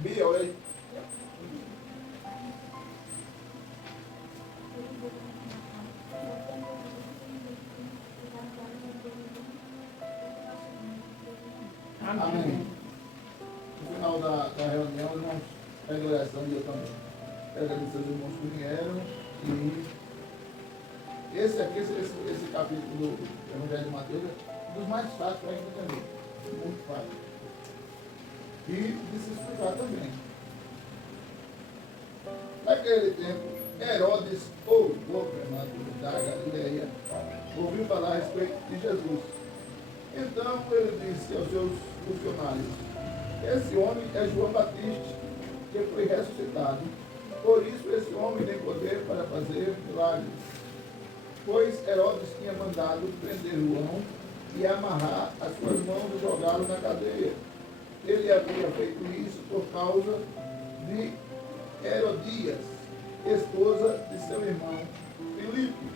Bia, olha aí. Amém. No final da reunião, os irmãos pedem oração e eu também. Quero agradecer aos irmãos que vieram. E esse capítulo do Evangelho de Mateus é um dos mais fáceis para a gente entender. Muito fácil. E de se explicar também. Naquele tempo, Herodes, o governador da Galileia, ouviu falar a respeito de Jesus. Então ele disse aos seus funcionários: esse homem é João Batista, que foi ressuscitado. Por isso esse homem tem poder para fazer milagres. Pois Herodes tinha mandado prender João e amarrar as suas mãos e jogá-lo na cadeia. Ele havia feito isso por causa de Herodias, esposa de seu irmão Filipe.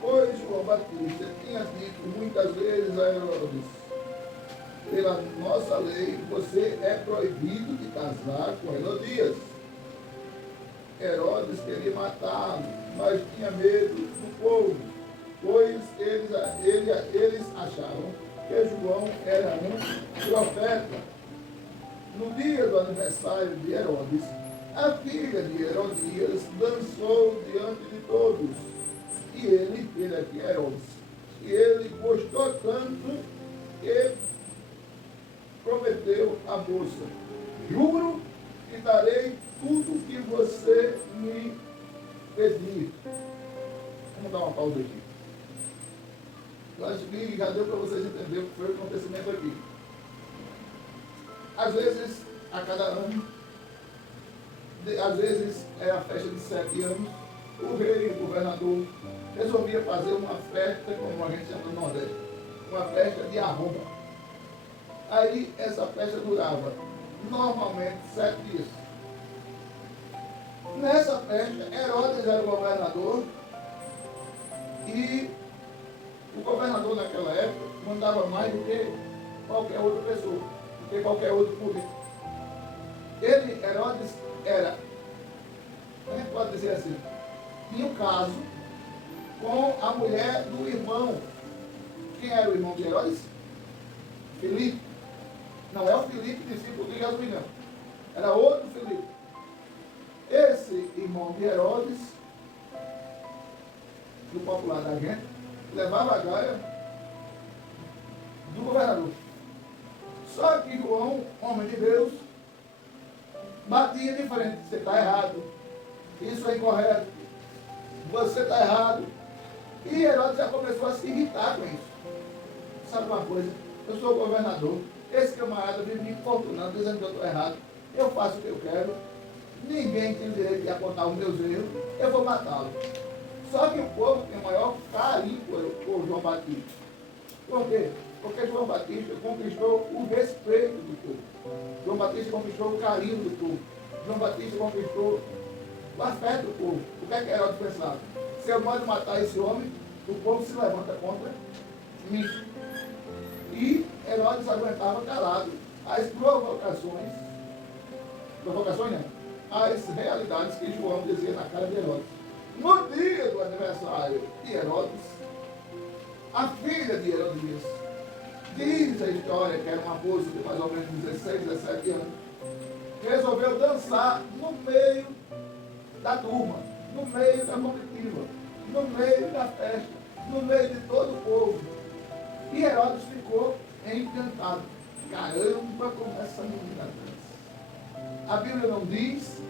Pois João Batista tinha dito muitas vezes a Herodes: pela nossa lei, você é proibido de casar com Herodias. Herodes queria matá-lo, mas tinha medo do povo, pois eles achavam que João era um profeta. No dia do aniversário de Herodes, a filha de Herodias dançou diante de todos. E ele aqui é Herodes, e ele gostou tanto que prometeu à moça: juro que darei tudo o que você me pedir. Vamos dar uma pausa aqui. Eu acho que já deu para vocês entenderem o que foi o acontecimento aqui. Às vezes, a cada ano, às vezes é a festa de 7 anos, o rei, o governador, resolvia fazer uma festa, como a gente chama no Nordeste, uma festa de arromba. Aí essa festa durava normalmente 7 dias. Nessa festa, Herodes era o governador e o governador naquela época mandava mais do que qualquer outra pessoa, do que qualquer outro político. Ele, Herodes, era, a gente pode dizer assim, tinha um caso com a mulher do irmão. Quem era o irmão de Herodes? Filipe. Não é o Filipe, discípulo de Jesus, não. Era outro Filipe. Esse irmão de Herodes, do popular da gente, levava a gaia do governador. Só que João, homem de Deus, batia de frente. Você está errado. Isso é incorreto. Você está errado. E Herodes já começou a se irritar com isso. Sabe uma coisa? Eu sou governador. Esse camarada vive me importunando, dizendo que eu estou errado. Eu faço o que eu quero. Ninguém tem o direito de apontar os meus erros. Eu vou matá-lo. Só que o povo tem o maior carinho por João Batista. Por quê? Porque João Batista conquistou o respeito do povo. João Batista conquistou o carinho do povo. João Batista conquistou o afeto do povo. O que é que Herodes pensava? Se eu mando matar esse homem, o povo se levanta contra mim. E Herodes aguentava calado as provocações não, as realidades que João dizia na cara de Herodes. No dia do aniversário de Herodes, a filha de Herodias, diz a história que era uma moça de mais ou menos 16, 17 anos, resolveu dançar no meio da turma, no meio da comitiva, no meio da festa, no meio de todo o povo. E Herodes ficou encantado. Caramba, como essa menina dança. A Bíblia não diz,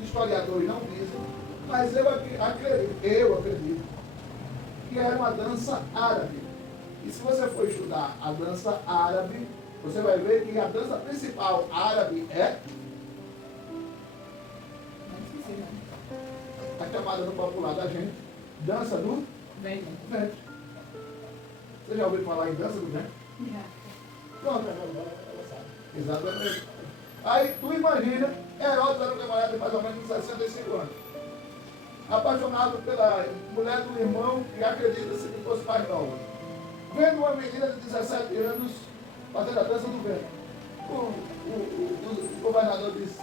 historiadores não dizem, mas eu acredito que era uma dança árabe. E se você for estudar a dança árabe, você vai ver que a dança principal árabe é a chamada no popular da gente, dança do ventre. Você já ouviu falar em dança do ventre? Pronto, ela sabe. Exatamente. Aí tu imagina, Herodes era um camarada de mais ou menos 65 anos. Apaixonado pela mulher do irmão que acredita-se que fosse mais nova. Vendo uma menina de 17 anos fazendo a dança do ventre. o governador disse,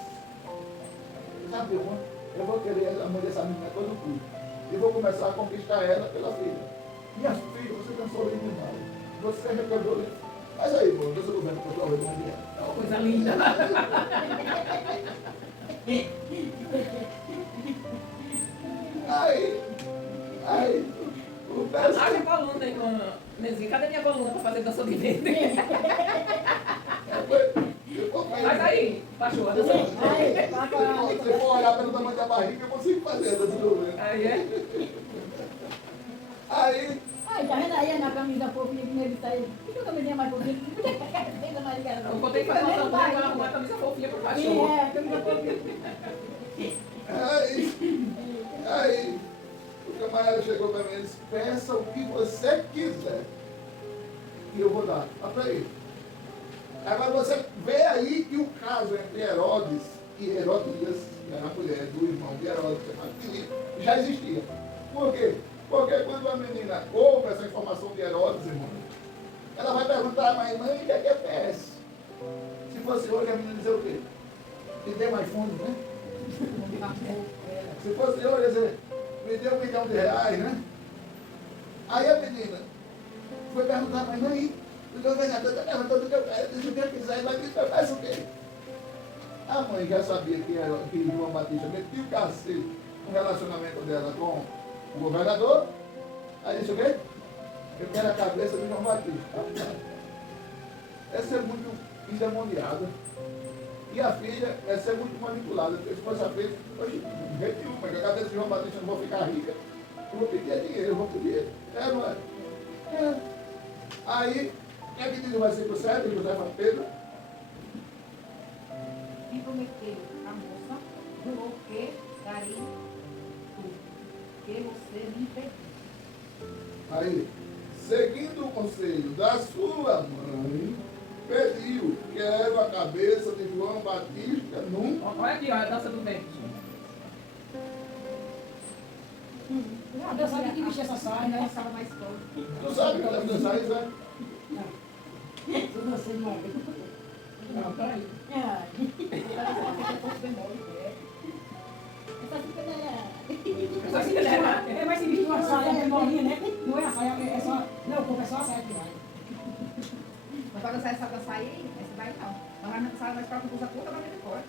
sabe, eu vou querer a mãe dessa menina todo custo. E vou começar a conquistar ela pela filha. Minha filha, você dançou lindo demais. Você requebrou lindo. Mas aí, irmão, Deus governo com a sua vida. É uma coisa linda. Aí, o peço. Haja coluna aí com Nezinho. Cadê minha coluna para fazer dança de vento? Faz aí, Pachorra, dança de vento. Se for olhar pelo tamanho da barriga, eu consigo fazer a dança do vento. Aí é? Aí, Ai, tá vendo aí na camisa fofinha que ele saiu? Por que a camisinha mais fofinha? Por que a camisa mais ligada não? Eu vou ter que fazer uma campanha para arrumar a camisa fofinha pro cachorro. É, a camisa fofinha. aí, o camarada chegou para mim e disse, peça o que você quiser. E eu vou dar. Olha para ele. Agora você vê aí que o caso entre Herodes e Herodias, que era a mulher do irmão de Herodes, chamado Filipe, já existia. Por quê? Porque quando a menina ouve essa informação de Herodes, irmão, ela vai perguntar à mãe, o que é PS? Se fosse hoje, a menina dizer o quê? Me dê mais fundos, né? Se fosse hoje, ia dizer, me dê R$1 milhão, né? Aí a menina foi perguntar à mãe, o governador está perguntando o que eu quero, diz o que eu quiser, vai me peço o quê? A mãe já sabia que João Batista metia o cacete no relacionamento dela com o governador. Aí disse o quê? Eu quero a cabeça de João Batista. Essa é muito endemoniada. E a filha, essa é muito manipulada. Porque se fosse a filha, hoje, de jeito nenhum, porque a cabeça de João Batista não vou ficar rica. Eu vou pedir dinheiro, eu vou pedir. É, não é? É. Aí, quem é que diz o versículo 7, José para Pedro? Quem prometeu a moça, jurou que daria tudo, que você me pediu. Aí, seguindo o conselho da sua mãe, pediu, quero a cabeça de João Batista num... Olha aqui, ó, a dança do vento. Deus sabe que vestir essa saia, né? Essa mais forte. Tu sabe que ela dançar isso, né? Eu não sei, não. Não, peraí. Essa Cinderela. É mais se vestir uma saia bolinha, né? Não é a saia, é só... Não, o corpo é só a saia que vai. Mas para dançar essa dança aí, essa daí não. Não vai dançar mais para a blusa curta, vai ver fora.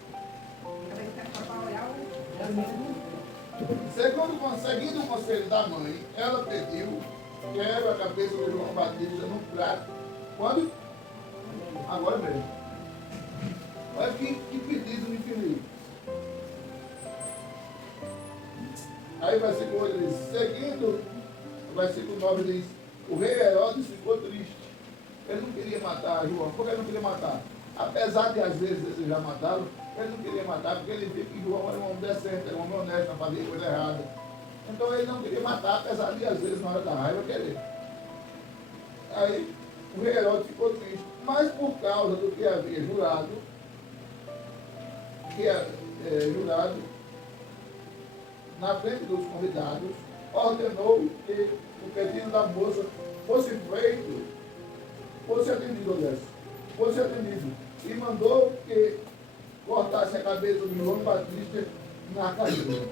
Fica bem tempo para olhar o... Seguindo o conselho da mãe, ela pediu, quero a cabeça de João Batista num prato. Quando? Agora mesmo. Olha que pedido infinito. Aí o versículo 8 diz, seguindo, o versículo 9 diz, o rei Herodes ficou triste. Ele não queria matar João. Por que ele não queria matar? Apesar de às vezes desejar matá-lo, ele não queria matar porque ele viu que João era um homem decente, era um homem honesto, não fazia coisa errada. Então ele não queria matar, apesar de às vezes na hora da raiva querer. Aí o rei Herodes ficou triste. Mas por causa do que havia jurado, na frente dos convidados, ordenou que o pedido da moça fosse feito, fosse atendido, e mandou que cortasse a cabeça de João Batista na cadeira.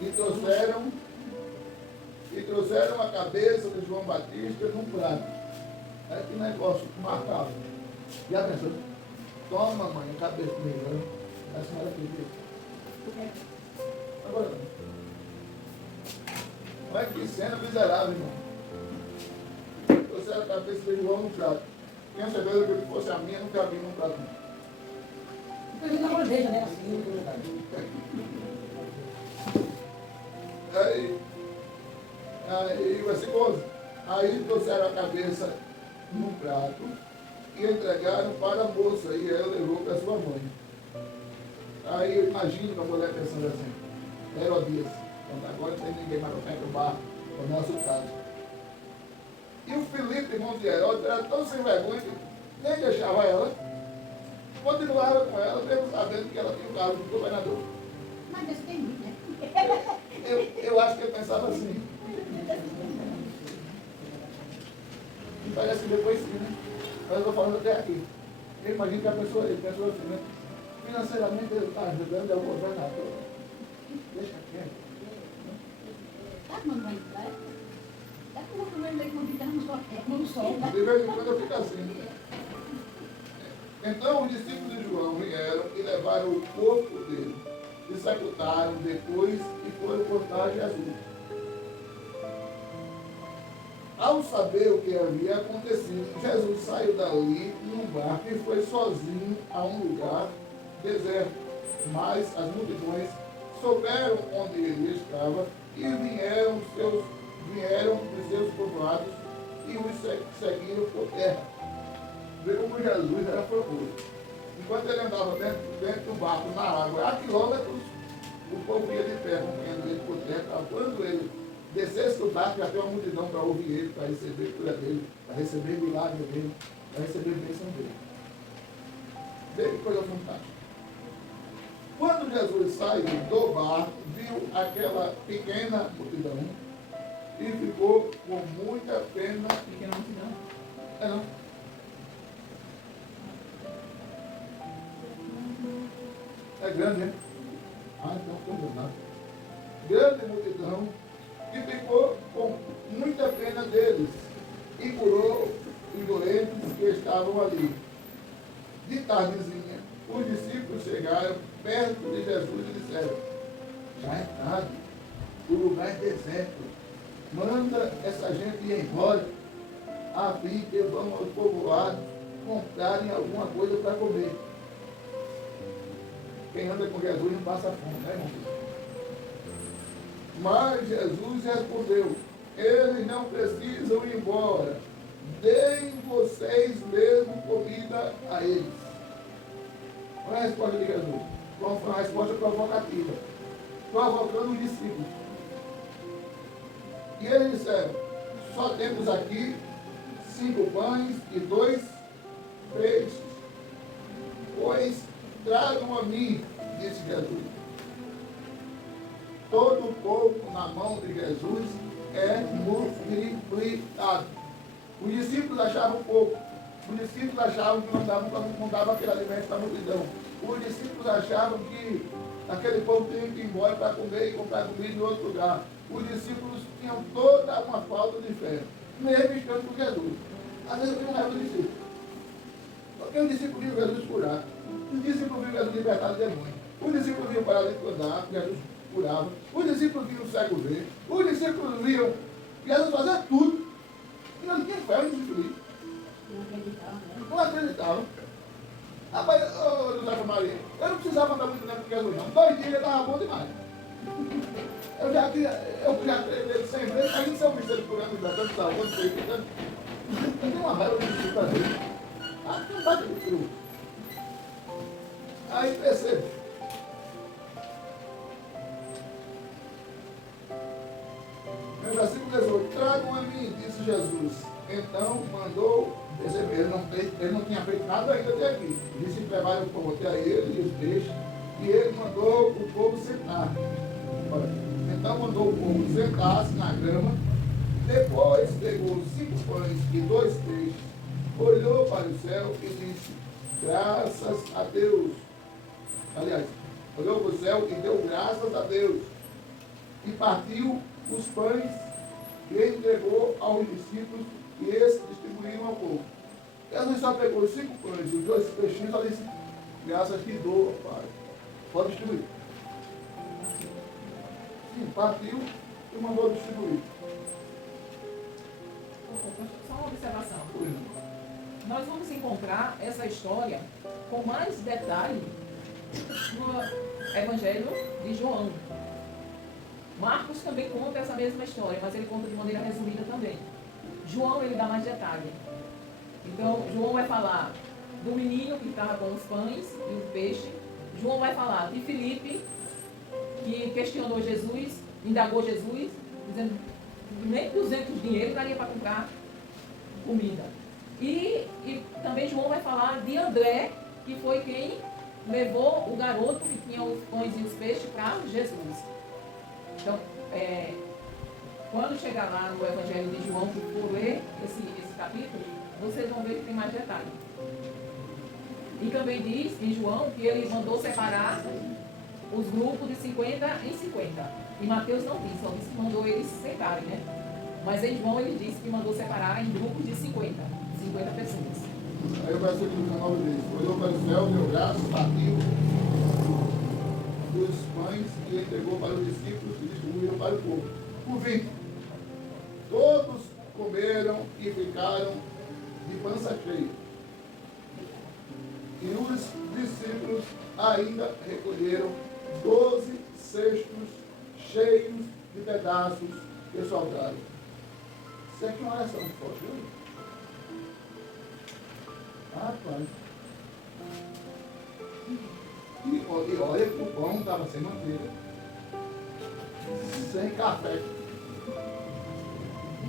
E trouxeram a cabeça de João Batista num prato. É que negócio marcava. Já pensou? Toma, mãe, a cabeça dele. A senhora pediu. Agora, olha que cena miserável, irmão. Trouxeram a cabeça de João num prato. Tinha certeza que se fosse a minha, não cabia num prato. Porque na bandeja, né? Assim, Aí, versículo 11. Aí trouxeram a cabeça num prato e entregaram para a moça, e ela levou para sua mãe. Aí eu imagino a mulher pensando assim, Herodias, agora não tem ninguém mais para perturbar o nosso caso. E o Filipe, irmão de Herodes, era tão sem vergonha que nem deixava ela, continuava com ela, mesmo sabendo que ela tinha o cargo do governador. mas Deus tem muito, né? Eu acho que eu pensava assim. E parece que depois sim, né? Mas eu estou falando até aqui. Eu imagino que a pessoa assim, né? Financeiramente ele está ajudando de alguma coisa na toa. Deixa quieto. No sol. De vez em quando eu fico assim. Então os discípulos de João vieram e levaram o corpo dele. E sepultaram depois e foram contar a Jesus. Ao saber o que havia acontecido, Jesus saiu dali num barco e foi sozinho a um lugar deserto. Mas as multidões souberam onde ele estava e vieram dos seus povoados e os seguiram por terra. Vê como Jesus era famoso. Enquanto ele andava dentro do barco, na água, a quilômetros, o povo ia de pé, acompanhando ele por terra. Quando ele descesse do barco, já tem uma multidão para ouvir ele, para receber cura dele, para receber milagre dele, para receber bênção dele. Vê que coisa fantástica. Quando Jesus saiu do barco, viu aquela pequena multidão e ficou com muita pena. Pequena multidão. É não? É grande, né? Ah, então ficou nada. Grande multidão que ficou com muita pena deles e curou os doentes que estavam ali. De tardezinha, os discípulos chegaram perto de Jesus e disseram: já é tarde, o lugar é deserto, manda essa gente ir embora, a fim que vão aos povoados comprarem alguma coisa para comer. Quem anda com Jesus não passa fome, né, irmão? Mas Jesus respondeu: eles não precisam ir embora, deem vocês mesmo comida a eles. Qual é a resposta de Jesus? Foi uma resposta provocativa, provocando os discípulos. E eles disseram: só temos aqui 5 pães e 2 peixes. Pois tragam a mim, disse Jesus. Todo o povo na mão de Jesus é multiplicado. Os discípulos achavam pouco. Os discípulos achavam que não dava aquele alimento para a multidão. Os discípulos achavam que aquele povo tinha que ir embora para comer e comprar comida em outro lugar. Os discípulos tinham toda uma falta de fé, mesmo estando com Jesus. Às vezes eu tenho raiva do discípulo. Porque o discípulo viu Jesus curar. Os discípulos viram Jesus libertar do demônio. Os discípulos viam o paralítico andar, Jesus curava. Os discípulos viam o cego ver. Os discípulos viam Jesus fazer tudo. E não tinha fé, os discípulos. Não acreditavam. Rapaz, José Maria, eu não precisava andar muito tempo com Jesus, não. 2 dias ele estava bom demais. Eu já treinei 100 vezes, a gente sabe se curando, libertando, salvando, feitando. Eu tenho uma raiva de discípulo fazer. Ah, não bate de cru. Aí percebe. No versículo 18: tragam a mim, disse Jesus. Então mandou, perceber, ele não tinha feito nada ainda até aqui. Disse que levaram o povo até ele e os peixes, e ele mandou o povo sentar. Então mandou o povo sentar-se na grama. Depois pegou 5 pães e 2 peixes, olhou para o céu e disse: graças a Deus. Aliás, olhou para o céu e deu graças a Deus. E partiu os pães e entregou aos discípulos, e esses distribuíram ao povo. Jesus só pegou os 5 pães e os 2 peixinhos e só disse: graças te dou, Pai. Pode distribuir. Sim, partiu e mandou distribuir. Só uma observação. Nós vamos encontrar essa história com mais detalhe no Evangelho de João. Marcos também conta essa mesma história, mas ele conta de maneira resumida também. João, ele dá mais detalhe. Então, João vai falar do menino que estava com os pães e o peixe. João vai falar de Filipe, que questionou Jesus, indagou Jesus, dizendo que nem 200 dinheiro daria para comprar comida. E também João vai falar de André, que foi quem levou o garoto que tinha os pães e os peixes para Jesus. Então, quando chegar lá no Evangelho de João, que for ler esse capítulo, vocês vão ver que tem mais detalhe. E também diz em João que ele mandou separar os grupos de 50 em 50. E Mateus não disse, só disse que mandou eles se sentarem, né? Mas em João ele disse que mandou separar em grupos de 50 pessoas. Aí o versículo 19 diz: olhou para o céu, deu graças, partiu dos pães e entregou para os discípulos e distribuíram para o povo. Por 20. Todos comeram e ficaram de pança cheia. E os discípulos ainda recolheram 12 cestos cheios de pedaços que sobraram. Isso aqui é uma oração forte, viu? Rapaz. E olha que o pão estava sem manteiga, sem café.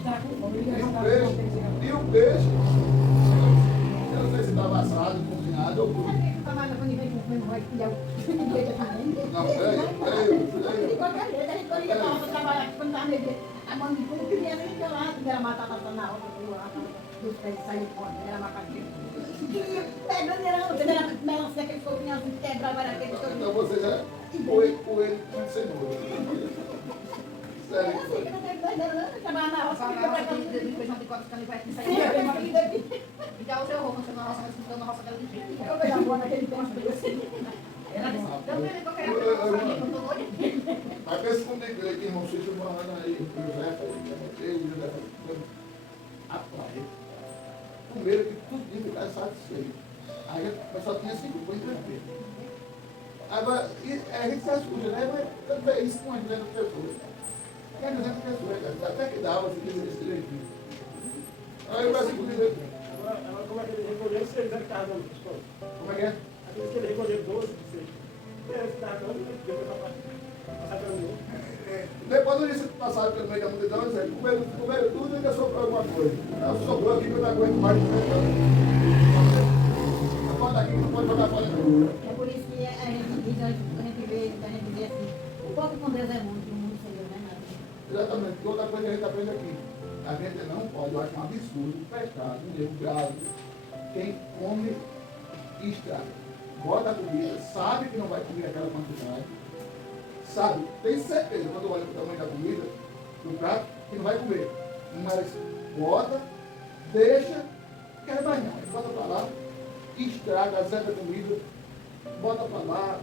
Tá com fome, ele E já o tá peixe, com fome. e o peixe, eu não sei se estava assado, cozinhado ou cru. Não, peraí. De qualquer jeito, a gente quando ia para trabalhar, quando estava meio a mão de tudo, primeiro a gente ia lá, primeira batata na hora, dos pés saindo fora, era macadinha. Pegando, era melancia, aqueles copinhos assim, quebrava aquele todo. Então você já foi coelho com cenoura. Sério que foi. Trabalhava na roça, Só fica na pra roça casa. de feijão de corte, ficando vai Sim, sair. eu tenho uma vida aqui. Então o seu roubo, você na roça, mas ficou na roça dela de jeito. Eu vejo a boa naquele tempo, assim. Ela disse, também eu queria fazer uma roça ali, não tô doida. Mas pensa comigo, ele tem irmão Chico Moana aí, o José, o José, a praia. Primeiro que tudo ia ficar satisfeito. Aí eu só tinha 5 pões tranquilo. Agora, a gente se assusta, né? Mas tanto é isso com as 200 pessoas. E as 200 pessoas, cara, até que dava, se quisesse esse direitinho. Aí o versículo diz, Agora, como é que ele recolheu 6 hectares dando os pães? como é que é? Aqueles que ele recolheu 12, 6. E aí, que estava dando, depois passar pelo mundo. Depois não disse que passaram pelo meio da multidão, eles comeram tudo e ainda sobrou alguma coisa. Sobrou aqui que eu não aguento mais de Bota aqui, não pode botar fora não. É por isso que a gente diz, a gente vê assim, o povo com Deus é muito, o mundo sem Deus não é nada. Exatamente. Outra coisa que a gente aprende aqui. A gente não pode, eu acho um absurdo, um pecado, um erro grave. Quem come e estraga. Bota a comida, sabe que não vai comer aquela quantidade. Sabe, tem certeza, quando olha para o tamanho da comida, do prato, que não vai comer. Mas bota, deixa, quer mais não. Bota para lá, estraga, azeda a comida, bota para lá.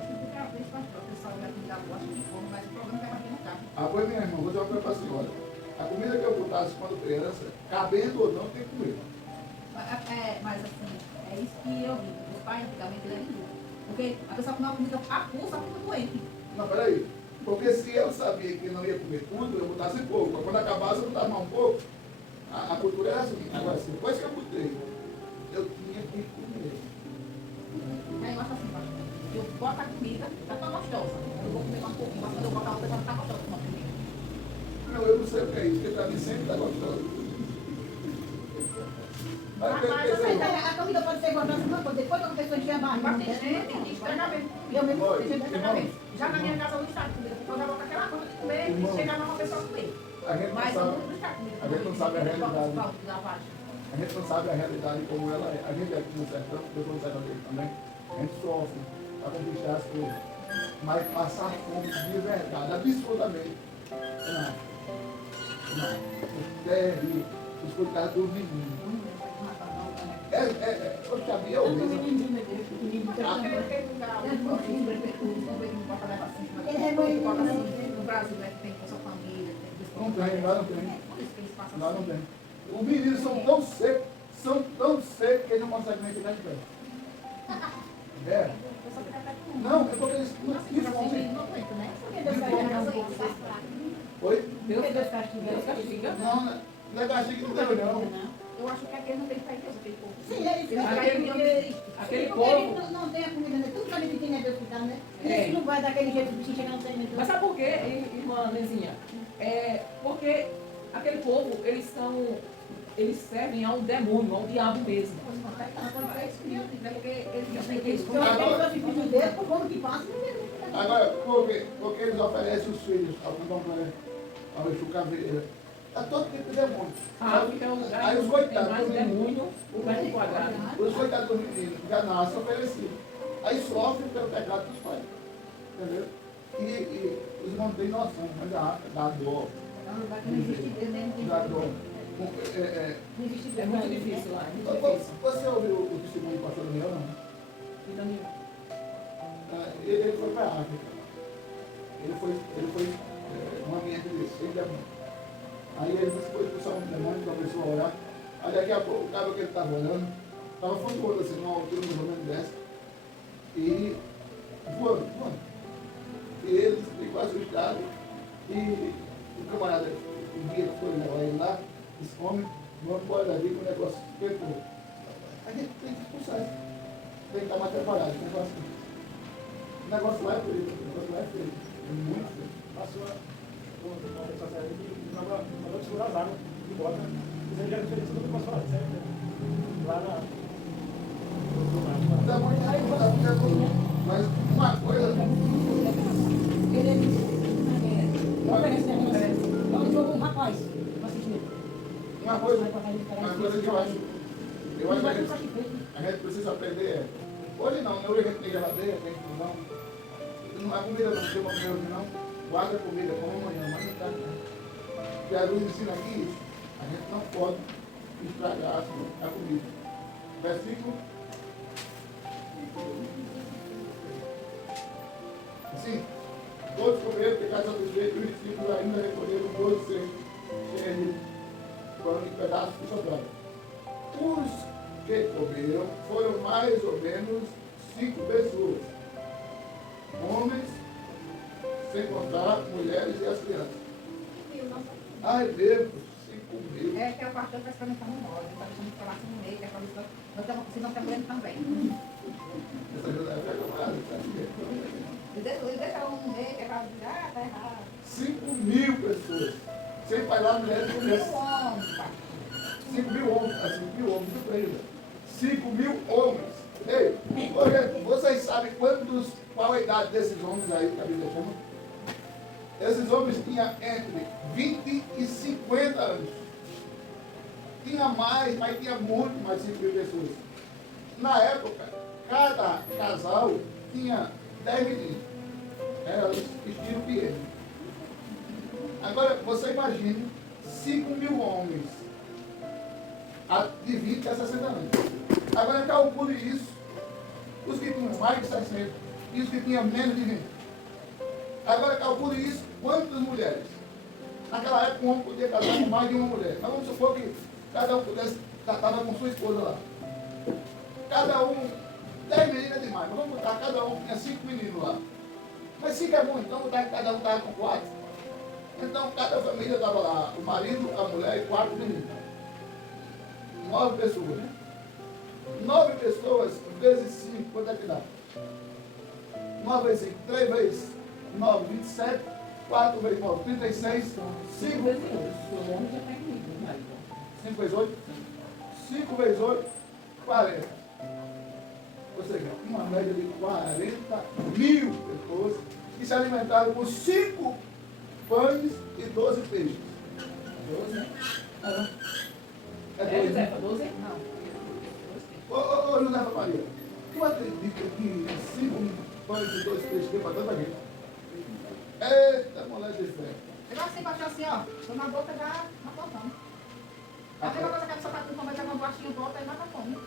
Ah, pois minha irmã, vou dizer uma coisa para a senhora. A comida que eu botasse quando criança, cabendo ou não, tem que comer. Mas assim, é isso que eu vi. Os pais antigamente eram dúvida. Porque a pessoa comia uma comida a pulsa, fica doente. Não, peraí. Porque se eu sabia que não ia comer tudo, eu botasse pouco. Quando acabasse, eu botava mais um pouco. A cultura era assim. Agora, depois que eu botei, eu tinha que comer. Aí eu acho assim, eu boto a comida, já tá gostosa. Eu vou comer mais um pouquinho, mas quando eu botar outra, já não tá gostosa com a comida. Não, eu não sei o que é isso, porque para mim sempre está gostoso. A comida pode ser gostosa, mas depois que a pessoa encher a barriga. Mas tem gente que estranha mesmo. Eu mesmo Oi, sei, Tem gente estranha mesmo. Já na minha casa eu não estrago comida, porque eu já boto aquela coisa de comer e chegar lá uma pessoa comer. A gente não Mas eu sabe, não estrago comida. a gente não sabe a realidade. Da vagem. A gente não sabe a realidade como ela é. A gente aqui no sertão, eu sou no sertão dele também, a gente sofre para conquistar as coisas. Mas passar fome de verdade, absurdamente, não. Não. Os terri, os coitados dos meninos. Eu sabia o mesmo. No Brasil, né, que tem com sua família, tem Não tem, lá não tem. Por isso que eles passam Lá não assim. tem. Os meninos são tão secos que eles não conseguem nem ficar de pé. É. Não, é porque eles não fome. Oi? Deus castiga. Não, não é castigo que não tem, não. Eu acho que aquele não tem que estar em Deus, aquele povo. Sim, é isso. Aquele Porque ele povo. não tem a comida, né? Tudo sabe que tem é Deus que dá, né? É. Isso não vai daquele jeito de chegar no terreno. Mas sabe por quê, irmã Nezinha? Porque aquele povo, eles servem ao demônio, ao diabo mesmo. Porque eles já têm que Eu acho que eles só se filhos de Deus, por como que passa, não é. Agora, porque eles oferecem os filhos ao candomblé, ao Exu Caveira, a todo tipo de demônio. A África é o lugar Aí os que tem coitados mais do menino, demônio por metro quadrado. os coitados do menino já nascem oferecidos. Aí sofrem pelo pecado dos pais. Entendeu? E os irmãos não têm noção, mas dá dó. Não existe Deus mesmo. Dá dó. Não existe Deus. É muito difícil lá, é muito difícil. Você ouviu o testemunho do pastor Daniel, não? E Daniel? Ele foi para a África. Ele foi um ambiente desse, cheio de demônio. Aí ele foi expulsar um demônio, começou a orar. Aí daqui a pouco o cara que ele estava olhando, estava flutuando assim, numa altura mais ou menos dessa. E voando. E ele ficou assustado. E o camarada, o guia que foi levar ele lá, disse, homem, vamos embora dali que o negócio esquentou. A gente tem que expulsar isso. Tem que estar mais preparado. O negócio lá é feio. O negócio lá é feio. É muito feio. Passou uma pessoa séria que mandou segurar as águas de bota. Isso aí já é diferente do que passou lá, certo? Lá na. Dá muito raiva, dá muita coisa. Mas uma coisa. Um rapaz, Uma coisa que eu acho que a gente precisa aprender é. Hoje não, hoje a gente tem geladeira, tem fogão. A comida não tem uma comida hoje não. Guarda a comida como amanhã, mas não tá. Porque a luz ensina aqui isso. A gente não pode estragar a comida. Versículo. Assim, todos comeram, pecados satisfeitos, e os discípulos ainda recolheram 12 cheios de pão e pedaços que sobraram. Os que comeram foram mais ou menos 5 pessoas. Homens, sem contar mulheres e as crianças. Ai, Deus, 5.000. É que a pastor está experimentando nós, está deixando de falar no meio, que é para isso, se nós estamos vendo também. Essa ajuda é camarada, tá? Ele deixa um meio, que é para dizer, está errado. 5.000 pessoas. Sem falar mulheres e crianças. 5.000 homens, 5.000 homens, surpresa. 5.000 homens. Ei, hoje, vocês sabem qual a idade desses homens aí que a Bíblia chama? Esses homens tinham entre 20 e 50 anos. Tinha mais, mas tinha muito mais de 5.000 pessoas. Na época, cada casal tinha 10 meninos. Era estilo Pierre. Agora, você imagine 5.000 homens de 20 a 60 anos. Agora, calcule isso. Os que tinham mais de 60 e os que tinham menos de 20. Agora, calcule isso. Quantas mulheres? Naquela época, um homem podia casar com mais de uma mulher. Mas vamos supor que cada um pudesse casar com sua esposa lá. Cada um, 10 meninas demais. Mas vamos botar, cada um tinha 5 meninos lá. Mas 5 é muito, então botar que cada um estava com 4. Então, cada família estava lá, o marido, a mulher e 4 meninos. 9 pessoas. 9 pessoas vezes 5, quanto é que dá? 9 vezes 5, 3 vezes 9, 27, 4 vezes 9, 36, 5 vezes 8. O homem já está comigo, o marido. 5 vezes 8? 5 vezes 8, 40. Ou seja, uma média de 40.000 pessoas que se alimentaram com 5 pães e 12 peixes. 12, né? É 12, José, né? 12? Não. Ô, Josefa Maria, tu acredita que 5 pães e 2 peixes tem para tanta gente? Eita, mulher de fé. Eu assim, baixou assim, ó, tô na boca já, na portão. A mesma coisa que a pessoa está com fome, já uma baixinha volta e mata a fome.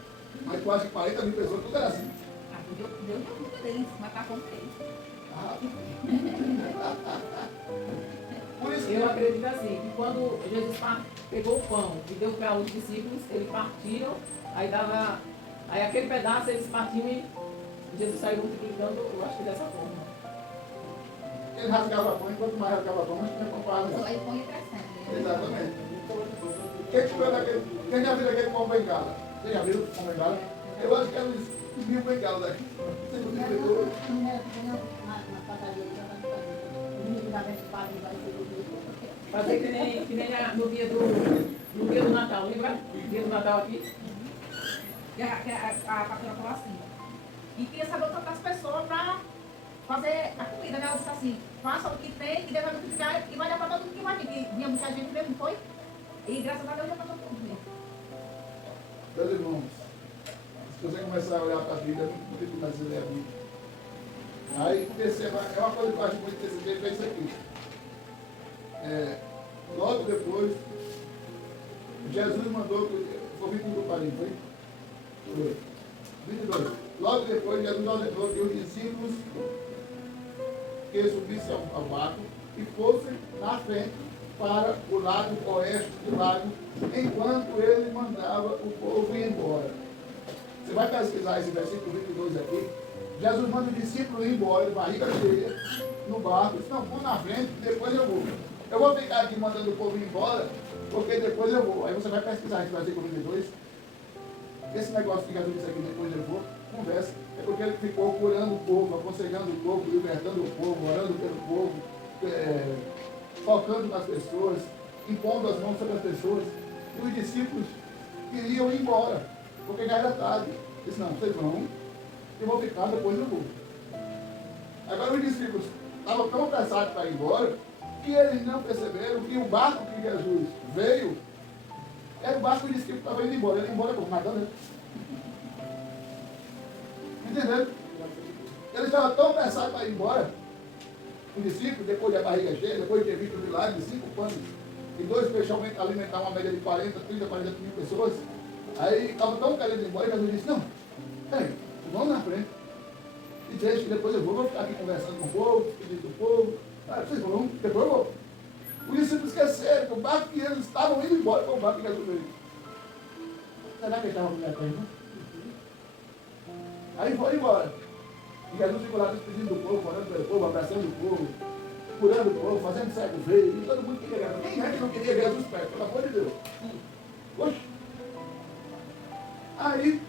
Mas tu acha que 40.000 pessoas, tudo era assim? Ah, Deus não cuida deles, matar a fome deles. Ah. Por isso que Eu acredito assim, que quando Jesus pegou o pão e deu para os discípulos, eles partiram, aí aquele pedaço eles partiam e Jesus saiu multiplicando, eu acho que dessa forma. ele rasgava a pão, quanto mais rasgava a pão, mais tinha pão para rasgar. Aí põe crescendo. Né? Exatamente. Quem já viu aquele pão bengala? Você já viu o pão bengala? Eu acho que é uns 1.000 bengalas daqui. Você não tem pegou? Fazer que nem no dia do Natal, lembra? No dia do Natal aqui? E a pastora falou assim, e queria saber o tanto das pessoas para fazer a comida, né? Ela disse assim, faça o que tem e deve multiplicar e vai dar para todo mundo que vai vir. Que vinha muita gente mesmo, foi? E graças a Deus já está todo mundo bem. Meus irmãos, se você começar a olhar para a Bíblia, não tem mais ler a Bíblia. Aí perceba, é uma coisa que eu acho muito interessante, é isso aqui. Logo depois, Jesus mandou, foi 22 para ali, foi? 22. Logo depois, Jesus ordenou que os discípulos que subissem ao barco e fossem na frente para o lado oeste do lago, enquanto ele mandava o povo ir embora. Você vai pesquisar esse versículo 22 aqui. Jesus manda o discípulo ir embora, de barriga cheia, no barco. Diz, não, vou na frente, depois eu vou. Eu vou ficar aqui mandando o povo ir embora, porque depois eu vou. Aí você vai pesquisar esse versículo 22. Esse negócio que Jesus disse aqui, depois eu vou, conversa. É porque ele ficou curando o povo, aconselhando o povo, libertando o povo, orando pelo povo, tocando nas pessoas, impondo as mãos sobre as pessoas. E os discípulos queriam ir embora, porque já era tarde. Disse, não, vocês vão, eu vou ficar, depois eu vou. Agora os discípulos estavam tão apressados para ir embora, que eles não perceberam que o barco que Jesus veio, era o barco que os discípulos estavam indo embora. Ele ia embora como? Nadando, né? Entenderam? Eles estavam tão apressados para ir embora, os discípulos, depois da barriga cheia, depois de ter visto o milagre de 5 panos e 2 peixes alimentar uma média de 40 mil pessoas, aí estavam tão querendo ir embora, e Jesus disse, não, peraí, vamos na frente. E deixa que depois eu vou ficar aqui conversando com o povo, pedindo do povo. Ah, vocês vão, depois eu vou. Os discípulos esqueceram que o barco que eles estavam indo embora foi o barco que Jesus veio. Será que eles estavam com medo ainda? Aí foram embora. E Jesus ficou lá despedindo do povo, orando pelo povo, abraçando o povo, curando o povo, fazendo cego ver. E todo mundo queria ver. Quem é que não queria ver Jesus perto? Pelo amor de Deus. Oxe. Aí,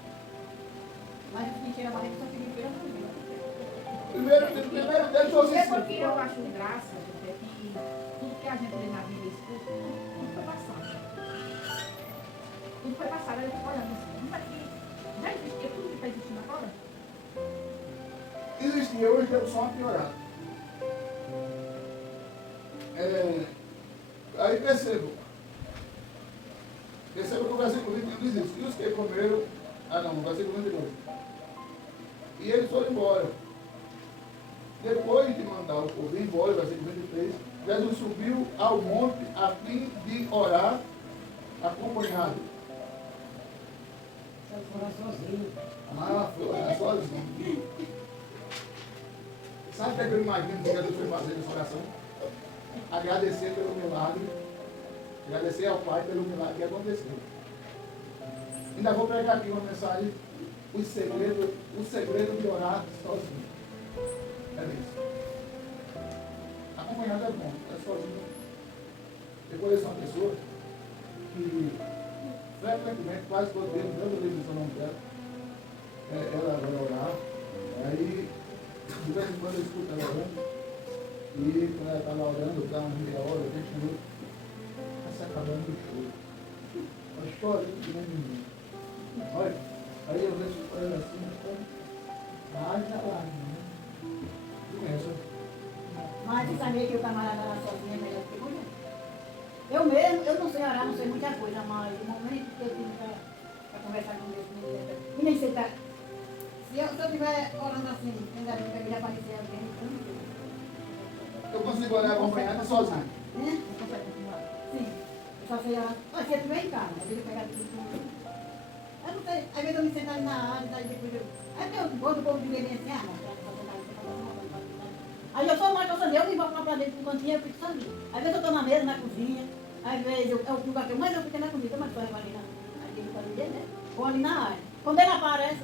Mas o que tira a barriga só queria ver a família. primeiro deles foi É assim. porque eu acho graça, gente, é que tudo que a gente lê na Bíblia escuta, tudo foi passado. Tudo foi passado, aí eu fico olhando assim. Não vai que já existia tudo que está existindo agora? Existia, hoje deu só uma piorada. Aí percebo que o versículo 21 diz isso. E os que comeram, o versículo 22. E eles foram embora. Depois de mandar o povo ir embora, versículo 23, Jesus subiu ao monte a fim de orar acompanhado. Orar sozinho. Foi orar sozinho. Sabe o que eu imagino que Jesus foi fazer nessa oração? Agradecer pelo milagre, agradecer ao Pai pelo milagre que aconteceu. Ainda vou pregar aqui uma mensagem, o segredo de orar sozinho. É isso. Acompanhado é bom, é sozinho. Eu conheço uma pessoa que frequentemente, quase todo dia, dando livro no nome dela, ela vai orar, aí de vez em quando eu escuto ela orando, e quando ela está lá orando, dá uma meia hora, 20 minutos, está se acabando o choro. Ela chorando que nem menino. Olha, aí eu vejo ela assim, haja lágrima, né? Começa. Mas você sabia que o camarada lá sozinho é melhor do que mulher? Eu mesmo, eu não sei orar, não sei muita coisa, mas o momento que eu tive para conversar com Deus, e nem sei, tá? Se eu estiver orando assim, ainda bem que ele aparecer alguém, eu não sei. Eu consigo orar acompanhada sozinho. Né? Não consegue continuar? Sim. Eu só sei orar. Mas se eu estiver em casa, eu tenho que pegar tudo. Eu não sei, às vezes eu me sento ali na área, daí depois eu. Aí tem outro povo de bebê assim, não, aí eu sou mais sozinha, eu me volto lá pra dentro do cantinho, eu fico sozinha. Às vezes eu estou na mesa, na cozinha, às vezes eu lugar que eu mais eu fico na comida, mas estou ali na dele, né? Ou ali na área. Quando ele aparece,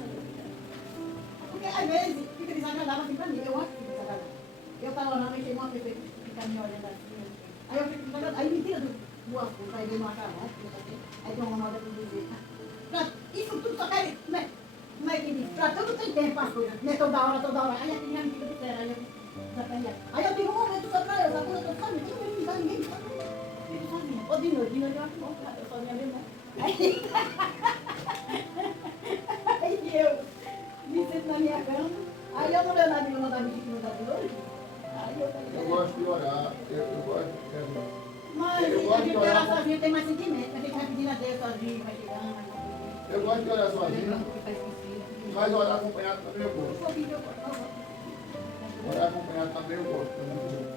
porque às vezes fica desagradável assim pra mim, eu acho que fica desagradável. Eu estava orando e chega uma pessoa que fica me olhando assim, aí eu fico desagradável, aí me tira do assunto, aí vem uma carona, aí tem uma moda de dizer, isso tudo só quer, como é que diz? Pra tudo tem tempo as coisas, não é toda hora, aí aquele já me fica de terra, aí eu tive um momento só pra eu, sabe? Quando eu tô sozinha, ninguém me sabe. Fico sozinha. Ou de noite eu acho bom, eu sozinha mesmo. Aí eu me sento na minha cama, aí eu não leio nada de uma da minha que não dá de hoje. Aí eu Eu falei, gosto de orar, eu gosto mas Eu a gosto de gente orar. orar sozinho tem mais sentimento. A gente vai pedindo a Deus sozinho, vai chegando, vai chegando. eu gosto de orar sozinho, Lembrando que está esquecido. mas orar acompanhado também eu gosto. Um pouquinho que eu gosto. Orar acompanhado também eu gosto. É muito bom.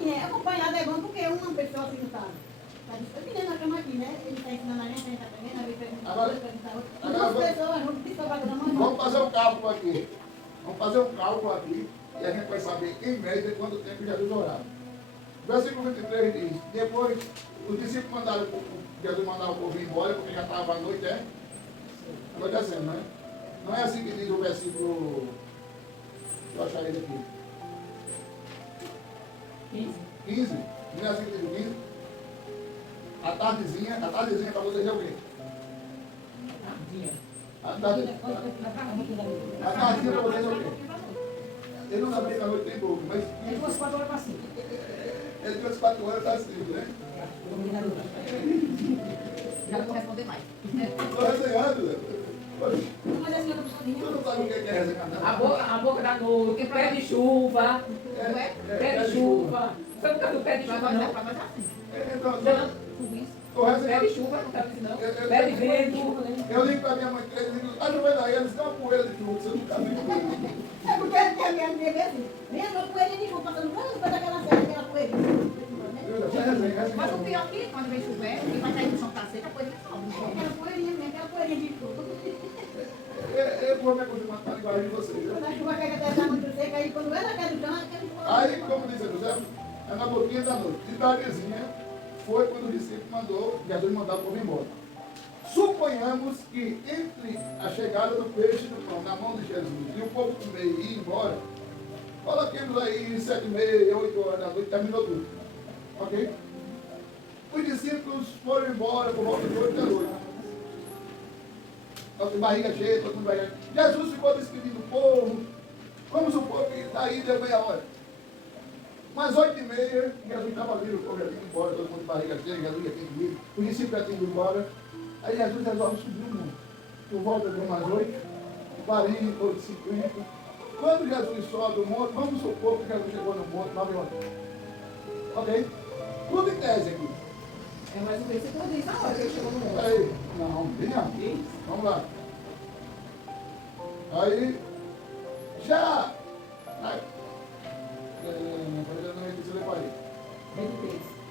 Sim, acompanhado é bom porque uma pessoa assim não sabe. Eu me nós estamos aqui, né? Ele está ensinando a gente está aprendendo, a gente pergunta Agora- outra, pergunta outra. E agora duas pessoas juntas, que só vai dar uma Vamos fazer um cálculo aqui. Vamos fazer um cálculo aqui e a gente vai saber, em média, quanto tempo Jesus orava. Versículo 23 diz, depois os discípulos mandaram, Jesus mandava o povo ir embora, porque já estava à noite, anoitecendo, né? Não é assim que diz o versículo, deixa eu achar ele aqui, 15, não é assim que diz o 15? A tardezinha para vocês é o quê? A tardezinha para vocês é o quê? Eu não sabia que a noite tem pouco, mas É 2, 4 horas para 5. é 2, 4 horas está cedo, né? Já não vou responder mais. Estou resenhando, Zé. Poxa, Mas assim, eu estou tu sozinha. não sabe o que é resenhar, não? A boca da noite, pé de chuva, pé de chuva. Você nunca viu pé de chuva, não? Para nós é assim. Então, Tudo isso. estou Pé resenhando. de chuva, não sabe isso não. Pé de vento. Eu ligo para minha mãe, eu digo, tá chovendo aí, eles dão uma poeira de chuva, você não sabe o que É porque a minha amiga assim, minha poeirinha de chuva passando, não, depois daquela série, aquela poeirinha. Mas o pior é que quando vem chover, e vai cair no chão tá seca, a coisa sobe. Aquela poeirinha mesmo, aquela poeirinha de chuva. Eu vou me acostumar com a linguagem de vocês. Né? Quando a chuva cai até essa muito seca, aí quando ela cai no chão, aquele Aí, como disse José, é na boquinha da noite. De tardezinha, foi quando o discípulo mandou, Jesus mandar o povo embora. Suponhamos que entre a chegada do peixe e do pão na mão de Jesus e o povo comer e ir embora, coloquemos aí 7h30, 8 horas da noite, terminou tudo. Ok? Os discípulos foram embora por volta de 8 da noite. Com barriga cheia, todo mundo barriga cheia. Jesus ficou despedindo o povo. Vamos supor que daí deu meia hora. Mas 8h30, Jesus estava ali, o povo já tinha ido embora, todo mundo de barriga cheia, Jesus já tinha que ir. Os discípulos já tinham ido embora. Aí Jesus resolve subir o monte. Por volta de umas 8, 40 ou 50. Quando Jesus sobe o monte, vamos supor que Jesus chegou no monte 9 horas. Ok? Tudo em tese aqui. É mais um versículo diz, na hora que ele chegou no mundo. Aí, não, bem vamos lá. Aí, já.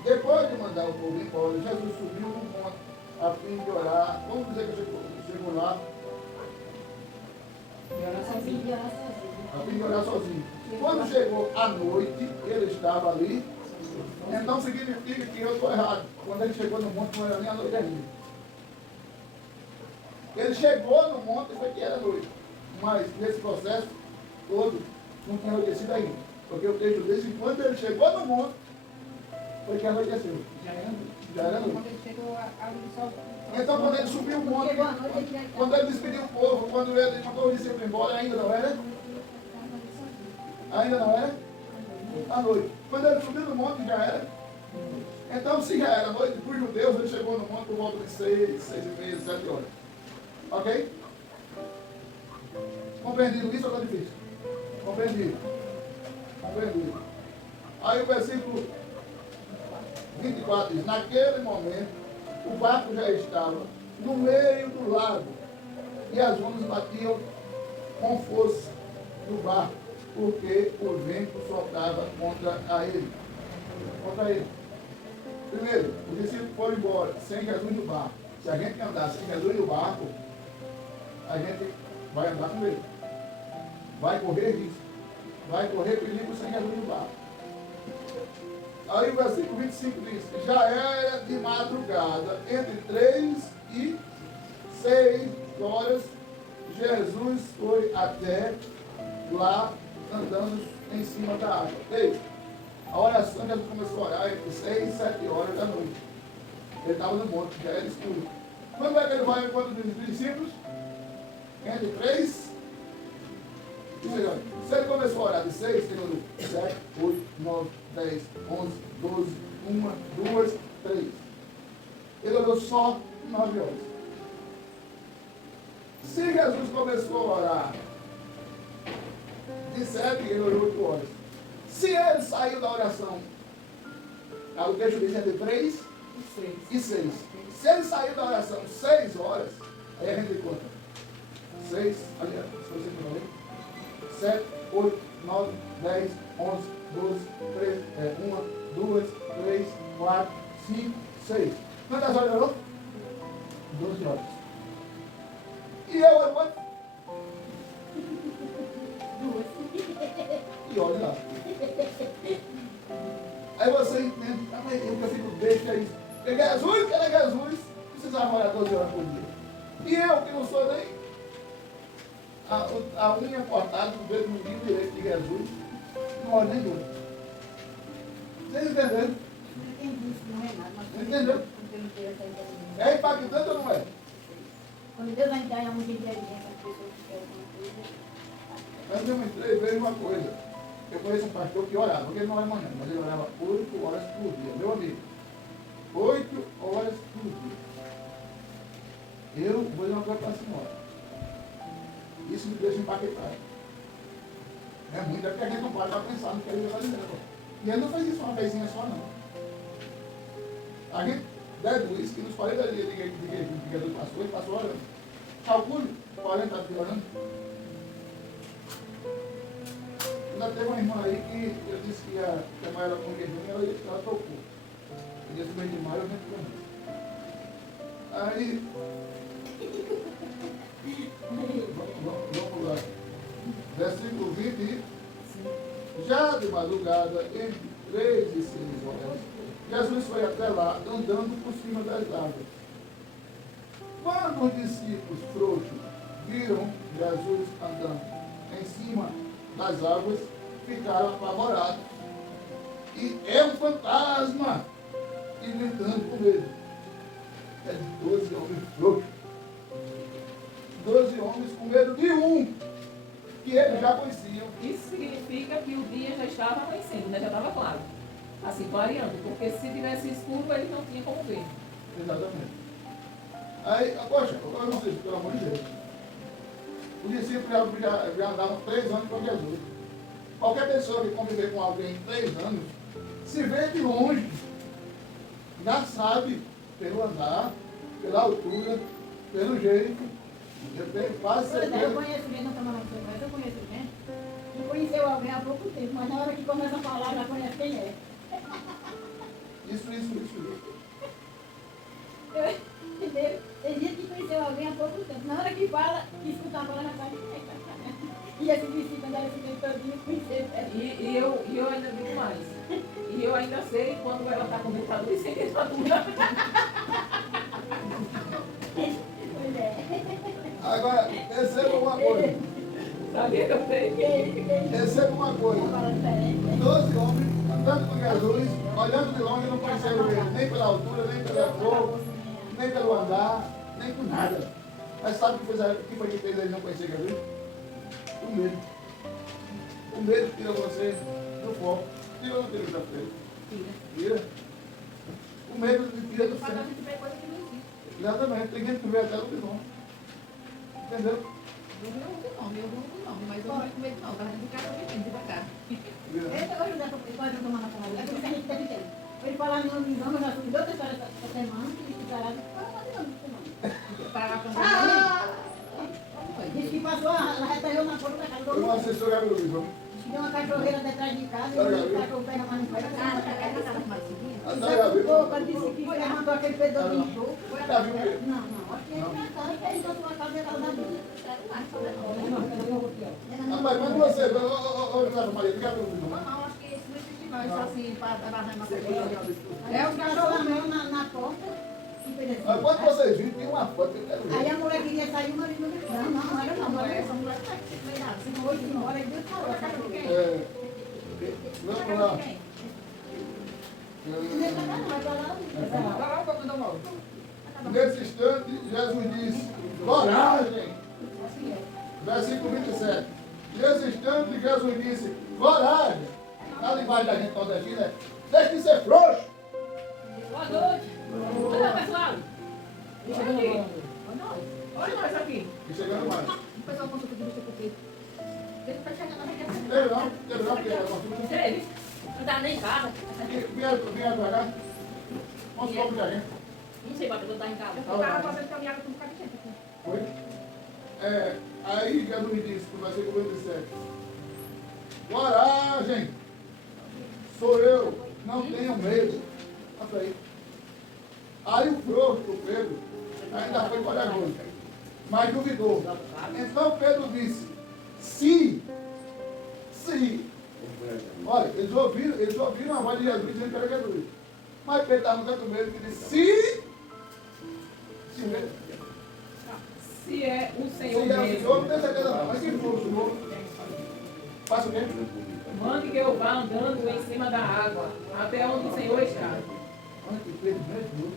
Depois de mandar o povo embora, Jesus subiu no monte a fim de orar. Vamos dizer que chegou lá E ela sozinha. a fim de orar sozinho. Quando chegou à noite, ele estava ali. Então significa que eu estou errado. Quando ele chegou no monte, não era nem a noite ainda. Ele chegou no monte e foi que era noite. Mas nesse processo todo, não tinha anoitecido ainda. Porque o texto diz que quando ele chegou no monte, foi que anoiteceu. Já era noite. Já era noite. Quando ele chegou, a luz só. Então quando ele subiu o monte, quando ele despediu o povo, quando ele mandou os discípulos embora, ainda não era? Ainda não era? À noite. Quando ele subiu no monte, já era? Então, se já era noite, para os judeus, ele chegou no monte por volta de 6, 6h30, 7 horas. Ok? Compreendido isso ou está difícil? Compreendido. Compreendido. Aí o versículo 24 diz, naquele momento, o barco já estava no meio do lago e as ondas batiam com força no barco, porque o vento soprava contra ele. Contra ele. Primeiro, os discípulos foram embora, sem Jesus no barco. Se a gente andar sem Jesus no barco, a gente vai andar com ele. Vai correr risco. Vai correr perigo sem Jesus no barco. Aí o versículo 25 diz, já era de madrugada, entre 3 e 6 horas, Jesus foi até lá, andando em cima da água. Veja, a oração Jesus começou a orar entre 6 e 7 horas da noite. Ele estava no monte, já era escuro. Quando é que ele vai ao encontro dos discípulos? Entre 3 e 6 horas. Se ele começou a orar de 6, ele orou 7, 8, 9, 10, 11, 12, 1, 2, 3. Ele orou só 9 horas. Se Jesus começou a orar de 7, ele orou 8 horas. Se ele saiu da oração, o texto diz entre 3 e 6. Se ele saiu da oração 6 horas, aí a gente conta. 6, aliás, se você não ler, 7, 8, 9, 10, 11, 12, 13, 1, 2, 3, 4, 5, 6. Quantas horas orou? 12 horas. E eu oro quanto? 2. E olha lá. Aí você entende, eu fico besta isso. Porque Jesus, ele é Jesus, precisava orar 12 horas por dia. E eu, que não sou nem a unha cortada do dedo no livro direito de Jesus, não oro nem 12. Vocês entenderam? Entendeu? É impactante ou não é? Quando Deus vai entrar em alguma inteligência, as pessoas que querem alguma coisa. Mas eu entrei e vejo uma coisa. Eu conheço um pastor que orava, porque ele não era manhã, mas ele orava 8 horas por dia. Meu amigo, 8 horas por dia. Eu vou dizer uma coisa para a senhora. Isso me deixa impactado. É muito, é porque a gente não para para pensar no que ele está dizendo. E ele não fez isso uma vezinha só, não. A gente deduz que nos 40 dias de Jesus passou, ele passou orando. Calcule, 40 dias orando. Ainda teve uma irmã aí que eu disse que ia chamar ela com jejum e ela tocou. Eu disse bem demais, eu venho para mim. Aí, vamos lá. Versículo 20. Já de madrugada, entre 3 e 6 horas, Jesus foi até lá, andando por cima das águas. Quando os discípulos frouxos viram Jesus andando em cima das águas, ficaram apavorados. E é um fantasma! E gritando com medo. É 12 homens frouxos. 12 homens com medo de um, que eles já conheciam. Isso significa que o dia já estava amanhecendo, né? Já estava claro. Assim, clareando. Porque se tivesse escuro, eles não tinham como ver. Exatamente. Aí, poxa, agora não sei, pelo amor de Deus. Os discípulos já andavam 3 anos com Jesus. Qualquer pessoa que conviver com alguém 3 anos, se vê de longe, já sabe, pelo andar, pela altura, pelo jeito. Eu tenho quase Por exemplo, eu certeza. conheço gente, não estou falando mas eu conheço gente que conheceu alguém há pouco tempo, mas na hora que começa a falar, já conhece quem é. Isso. Entendeu? Tem gente que conheceu alguém há pouco tempo. Na hora que fala, que escuta a palavra, já sabe quem é. E esse discípulo andava esse tempo todinho, conheceu. E eu ainda digo mais. E eu ainda sei quando ela está com dentadura e sem dentadura. Pois é. Agora, receba uma coisa. Sabia que eu sei? Receba uma coisa. Fala diferente, né? 12 homens andando com Jesus, olhando de longe, não conheceram ele, nem pela altura, nem pela cor, nem pelo andar, nem por nada. Mas sabe o que foi que fez ele não conhecer Jesus? O medo. O medo tira você do foco. Tira ou não tira da frente? Tira. O medo te tira do Faz a centro. gente ver coisa que não existe. Exatamente. Tem gente que vê até o bisão. Entendeu? Eu não uso nome, mas eu não vai com medo não. Tava dentro do carro também, devagar. Hoje o Zé pode tomar na palavra. É por isso que a gente está dizendo. Ele falar no nome, eu já fui de outra história essa semana, que ele precisará de falar de nome semana. Para com Diz que passou, ela retalhou na porta da casa do Eu não mundo. assisto o Gabriel Bisão. Tinha uma cachorreira detrás de casa, e o cachorro pega mais no pé. Andar, Gabriel. Disse que levantou aquele fedor de enxofre. Já viu ele? Não, acho que ele na casa, que ele botou a casa dela na vida. Rapaz, quando você vê, ô, Maria, do Gabriel Bisão. Não, acho que isso não existe não. Isso assim, para agarrar na Você cabeça. conhece? É, os cachorros mesmo na porta. E fez assim. Mas quando vocês viram, tem uma foto que eu quero Aí ver. a mulher queria sair, o marido não deixou. Não era não. Essa mulher se foi embora e Deus falou. É, vamos lá. Vai lá um pouco do mal. Nesse instante, Jesus disse: coragem! Versículo 27. Nesse instante, Jesus disse: coragem! Na linguagem da gente nordestina, é: deixe de ser frouxo! Boa noite. Olha, pessoal. Olha aqui. Olha nós aqui. E chegando mais. O pessoal consulta de você porque ele está chegando na Teve não, porque era uma fruta. Teve. casa nem em casa. Vem pra cá. Vamos para onde a gente. Não sei para que eu estou em casa. Eu estava fazendo caminhada com um bocado de gente aqui. Foi? Aí Jesus me disse, no versículo 27. Coragem! Sou eu, não tenham medo. Olha aí. Aí o frouxo, o Pedro, ainda foi corajoso, mas duvidou. Então Pedro disse, se, olha, eles ouviram a voz de Jesus dizendo que era Jesus. Mas Pedro estava no canto mesmo que disse, se mesmo. Se é o Senhor Se é o mesmo, Senhor, não tem certeza não, mas se for o Senhor, faça o quê? mande que eu vá andando em cima da água, até onde o Senhor está. Olha que Pedro mesmo.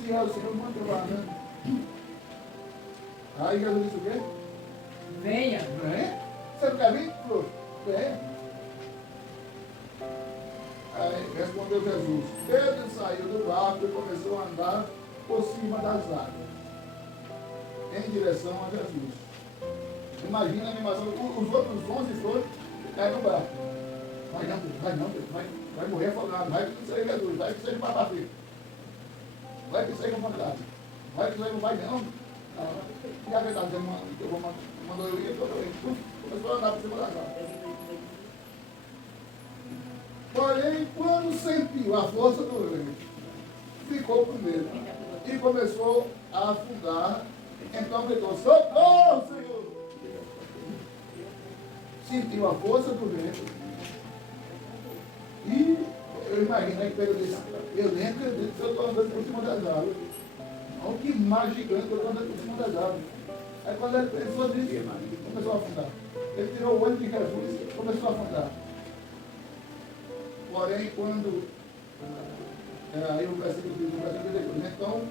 Se é o Senhor, manda eu lá, né? Aí Jesus disse o quê? Venha. Vem. Você não quer vir? Falou, vem. Aí respondeu Jesus. Pedro saiu do barco e começou a andar por cima das águas, em direção a Jesus. Imagina a animação. Os outros 11 foram cair no barco. Vai não, vai morrer afogado. Vai que isso aí é Jesus. Vai que isso aí não vai para frente. Vai que isso aí não vai dar. Vai que isso aí não vai não. E a verdade, eu vou mandar eu ir, começou a andar por cima das águas. Porém, quando sentiu a força do vento, ficou com medo e começou a afundar. Então gritou, socorro, Senhor! Sentiu a força do vento e eu imaginei que Pedro disse, eu nem acredito que eu estou andando por cima das águas. Olha que mar gigante que eu estou andando por cima das águas. Aí quando ele pensou nisso, começou a afundar. Ele tirou o olho de Jesus e começou a afundar. Porém, quando aí o versículo 32, então,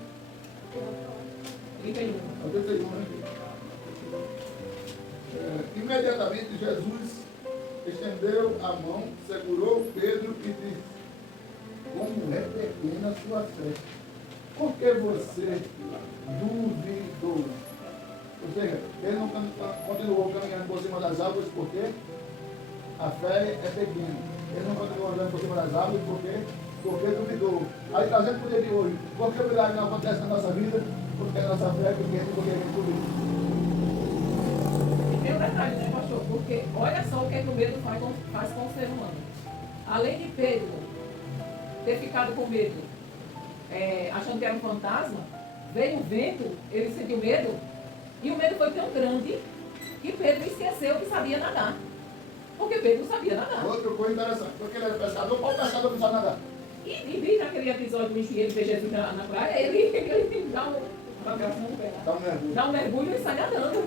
31. Imediatamente Jesus estendeu a mão, segurou Pedro e disse, como é pequena a sua fé, por que você duvidou? Ou seja, ele não continuou caminhando por cima das árvores porque a fé é pequena. Ele não continuou andando por cima das árvores porque duvidou. Aí trazendo para o dia de hoje, por que o milagre não acontece na nossa vida? Porque a nossa fé é pequena e porque a gente duvida. Tem um detalhe, né, pastor? Porque olha só o que, é que o medo faz com o ser humano. Além de Pedro ter ficado com medo, achando que era um fantasma, veio o vento, ele sentiu medo, e o medo foi tão grande que Pedro esqueceu que sabia nadar. Porque Pedro não sabia nadar. Outra coisa interessante, porque ele era pescador, qual pescador não sabe nadar? E vi naquele episódio em que ele vê Jesus na praia, ele dá dá um mergulho e sai nadando.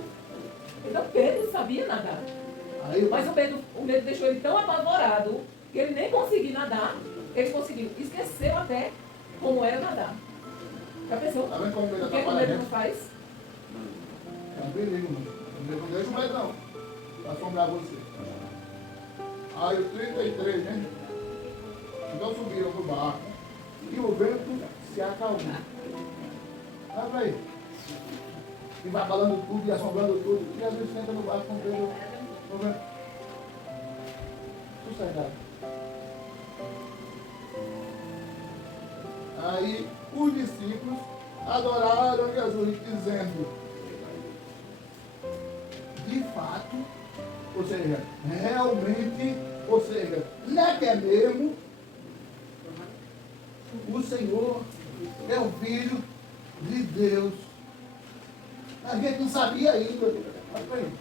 Então Pedro sabia nadar. Aí, Mas o medo deixou ele tão apavorado que ele nem conseguiu nadar. Ele conseguiu, esqueceu até como era nadar. Já pensou? tá vendo como o medo O que o atrapalha a medo gente? não faz? É um perigo, mano. Não deixa o medo não. Pra assombrar você. Aí o 33, né? Então subiram pro barco e o vento se acalmou. Olha pra aí. E vai falando tudo e assombrando tudo. E às vezes senta no barco com Pedro. Sossegado. Aí os discípulos adoraram Jesus, dizendo, de fato, ou seja, realmente, ou seja, não é que é mesmo, o Senhor é o Filho de Deus. A gente não sabia ainda. Olha pra aí.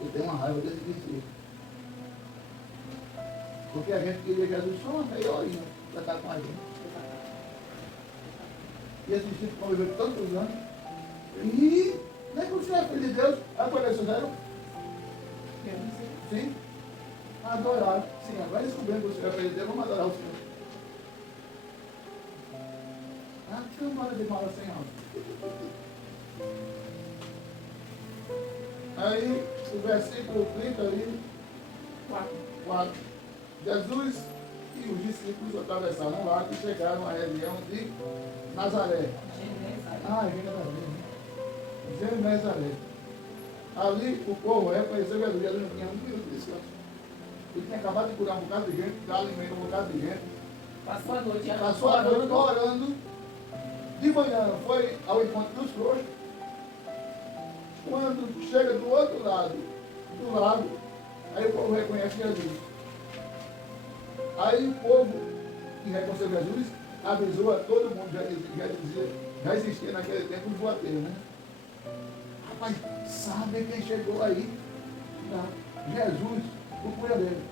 Eu tenho uma raiva desse discípulo. Porque a gente queria Jesus só uma meia horinha para estar com a gente. E esse discípulo conviveu tantos anos. E nem por ser filho de Deus, agora eles fizeram? Sim. Adorar. Sim, agora descobrindo que o Senhor é filho de Deus, vamos adorar o Senhor. Ah, que hora de mala sem alma. Aí, o versículo 30 ali, 4. Jesus e os discípulos atravessaram o lago e chegaram à região de Nazaré. Genezaré. Ali o povo reconheceu Jesus. Jesus não tinha um minuto de descanso. Ele tinha acabado de curar um bocado de gente, dar alimento a um bocado de gente. Passou a noite Passou a noite orando. De manhã foi ao encontro dos coxos. Quando chega do outro lado, aí o povo reconhece Jesus. Aí o povo que reconheceu Jesus avisou a todo mundo, já existia naquele tempo os boateiros, né? Rapaz, sabe quem chegou aí? Não. Jesus, o curandeiro.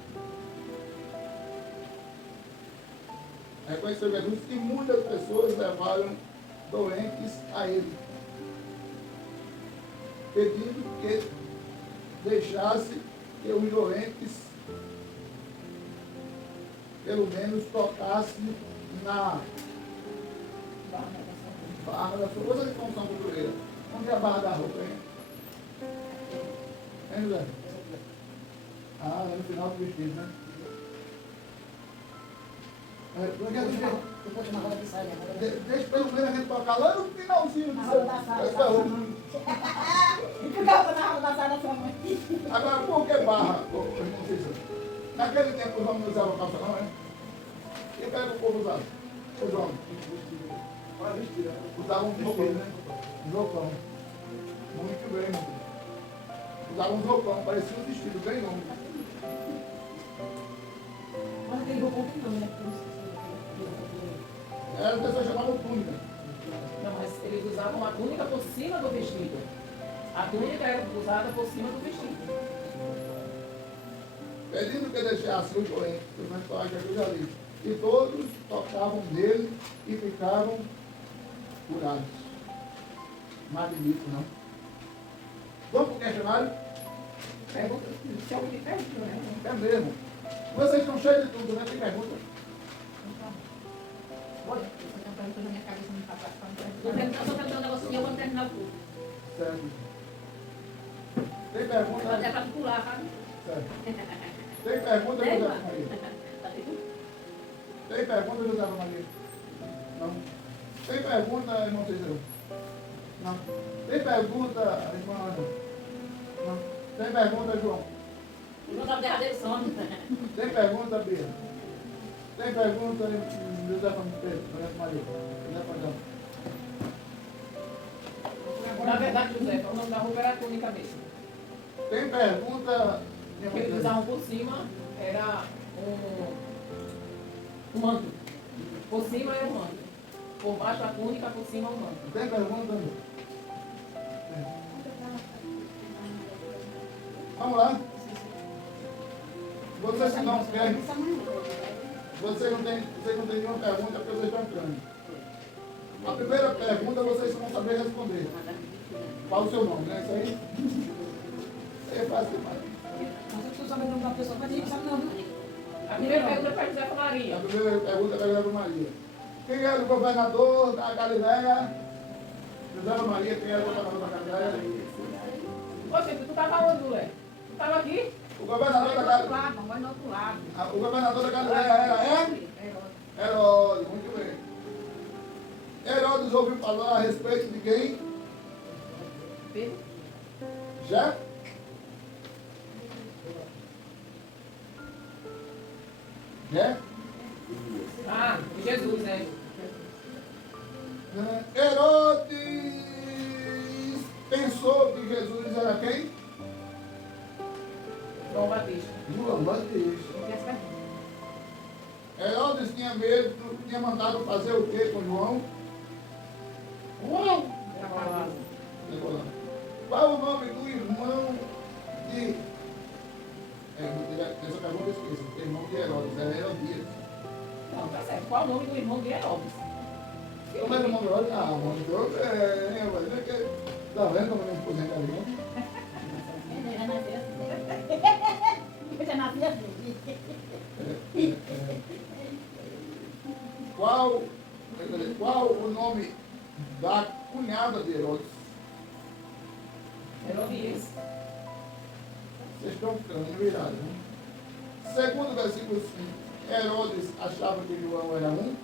Reconheceu Jesus e muitas pessoas levaram doentes a ele, pedindo que deixasse que os doentes pelo menos tocassem na barra da sua. Você de função cultureira. Onde é a barra da roupa, hein? Hein, José? Ah, é no final do vestido, né? Depois de uma roda de saia. Deixa pelo menos a gente tocar lá no finalzinho Na do roda da saia. E ficava na roda da saia da sua mãe. Agora, por que barra? Não sei se... Naquele tempo os homens não usavam calça, não, é? E pega o povo usava? Os homens. Usavam um roupão, né? Um roupão. Muito bem, muito bem. Usavam um roupão, parecia um vestido bem longo. Mas aquele roupão tem não, né? As pessoas chamavam túnica. Não, mas eles usavam a túnica por cima do vestido. A túnica era usada por cima do vestido. Pedindo que deixasse os doentes, os mentais de Jesus ali. E todos tocavam nele e ficavam curados. Magnífico, não? Vamos para o questionário? Pergunta, se alguém pergunta, né? É mesmo. Vocês estão cheios de tudo, né? Tem pergunta? Olha, eu estou perguntando na minha cabeça, não está passando. Eu estou perguntando um negocinho, eu vou terminar o curso. Certo. Tem pergunta? É para pular, sabe? Certo. Tem pergunta, José Maria? Tem pergunta, José Maria? Não. Tem pergunta, irmão Cícero? Não. Tem pergunta, irmã Ana? Não. Tem pergunta, João? Não está derradeiro sono. Tem pergunta, Bia? Tem pergunta, José Pedro? José Maria? José Padrão? Na verdade, José, o nome da roupa era túnica mesmo. Tem pergunta? O que eles usavam por cima era um manto. Por cima era um manto. Por baixo a túnica, por cima o manto. Tem pergunta? Vamos lá. Vocês que não querem, vocês não têm nenhuma pergunta porque vocês estão crânio. A primeira pergunta vocês vão saber responder. Qual o seu nome, né? Isso aí? Isso aí é fácil demais. Mas eu estou sabendo o nome da pessoa, mas ninguém sabe não. A primeira pergunta é para José Maria. A primeira pergunta é para José Maria. Quem era o governador da Galileia? José Maria, quem era o governador da Galileia? Ô, Chico, tu estava onde, Lé? Tu estava aqui? O governador da Galileia. Vai no outro lado. O governador da Galileia era Herodes, muito bem. Herodes ouviu falar a respeito de quem? Pedro? Já? Já? Ah, Jesus, né? Herodes pensou que Jesus era quem? João Batista. João Batista. Não tem essa pergunta. Herodes tinha medo, tinha mandado fazer o quê com João? João! Era para Qual o nome do irmão de... essa pergunta eu esqueço, porque irmão de Herodes, era Herodias. Não, tá certo. Qual o nome do irmão de Herodes? Como era o nome de Herodes? Ah, o nome de Herodes tá vendo como eu me aposentaria? Ele já nasceu assim. Eu já nasci assim. Qual o nome da cunhada de Herodes? Herodias. Vocês estão ficando virados, né? Segundo o versículo 5, Herodes achava que João era um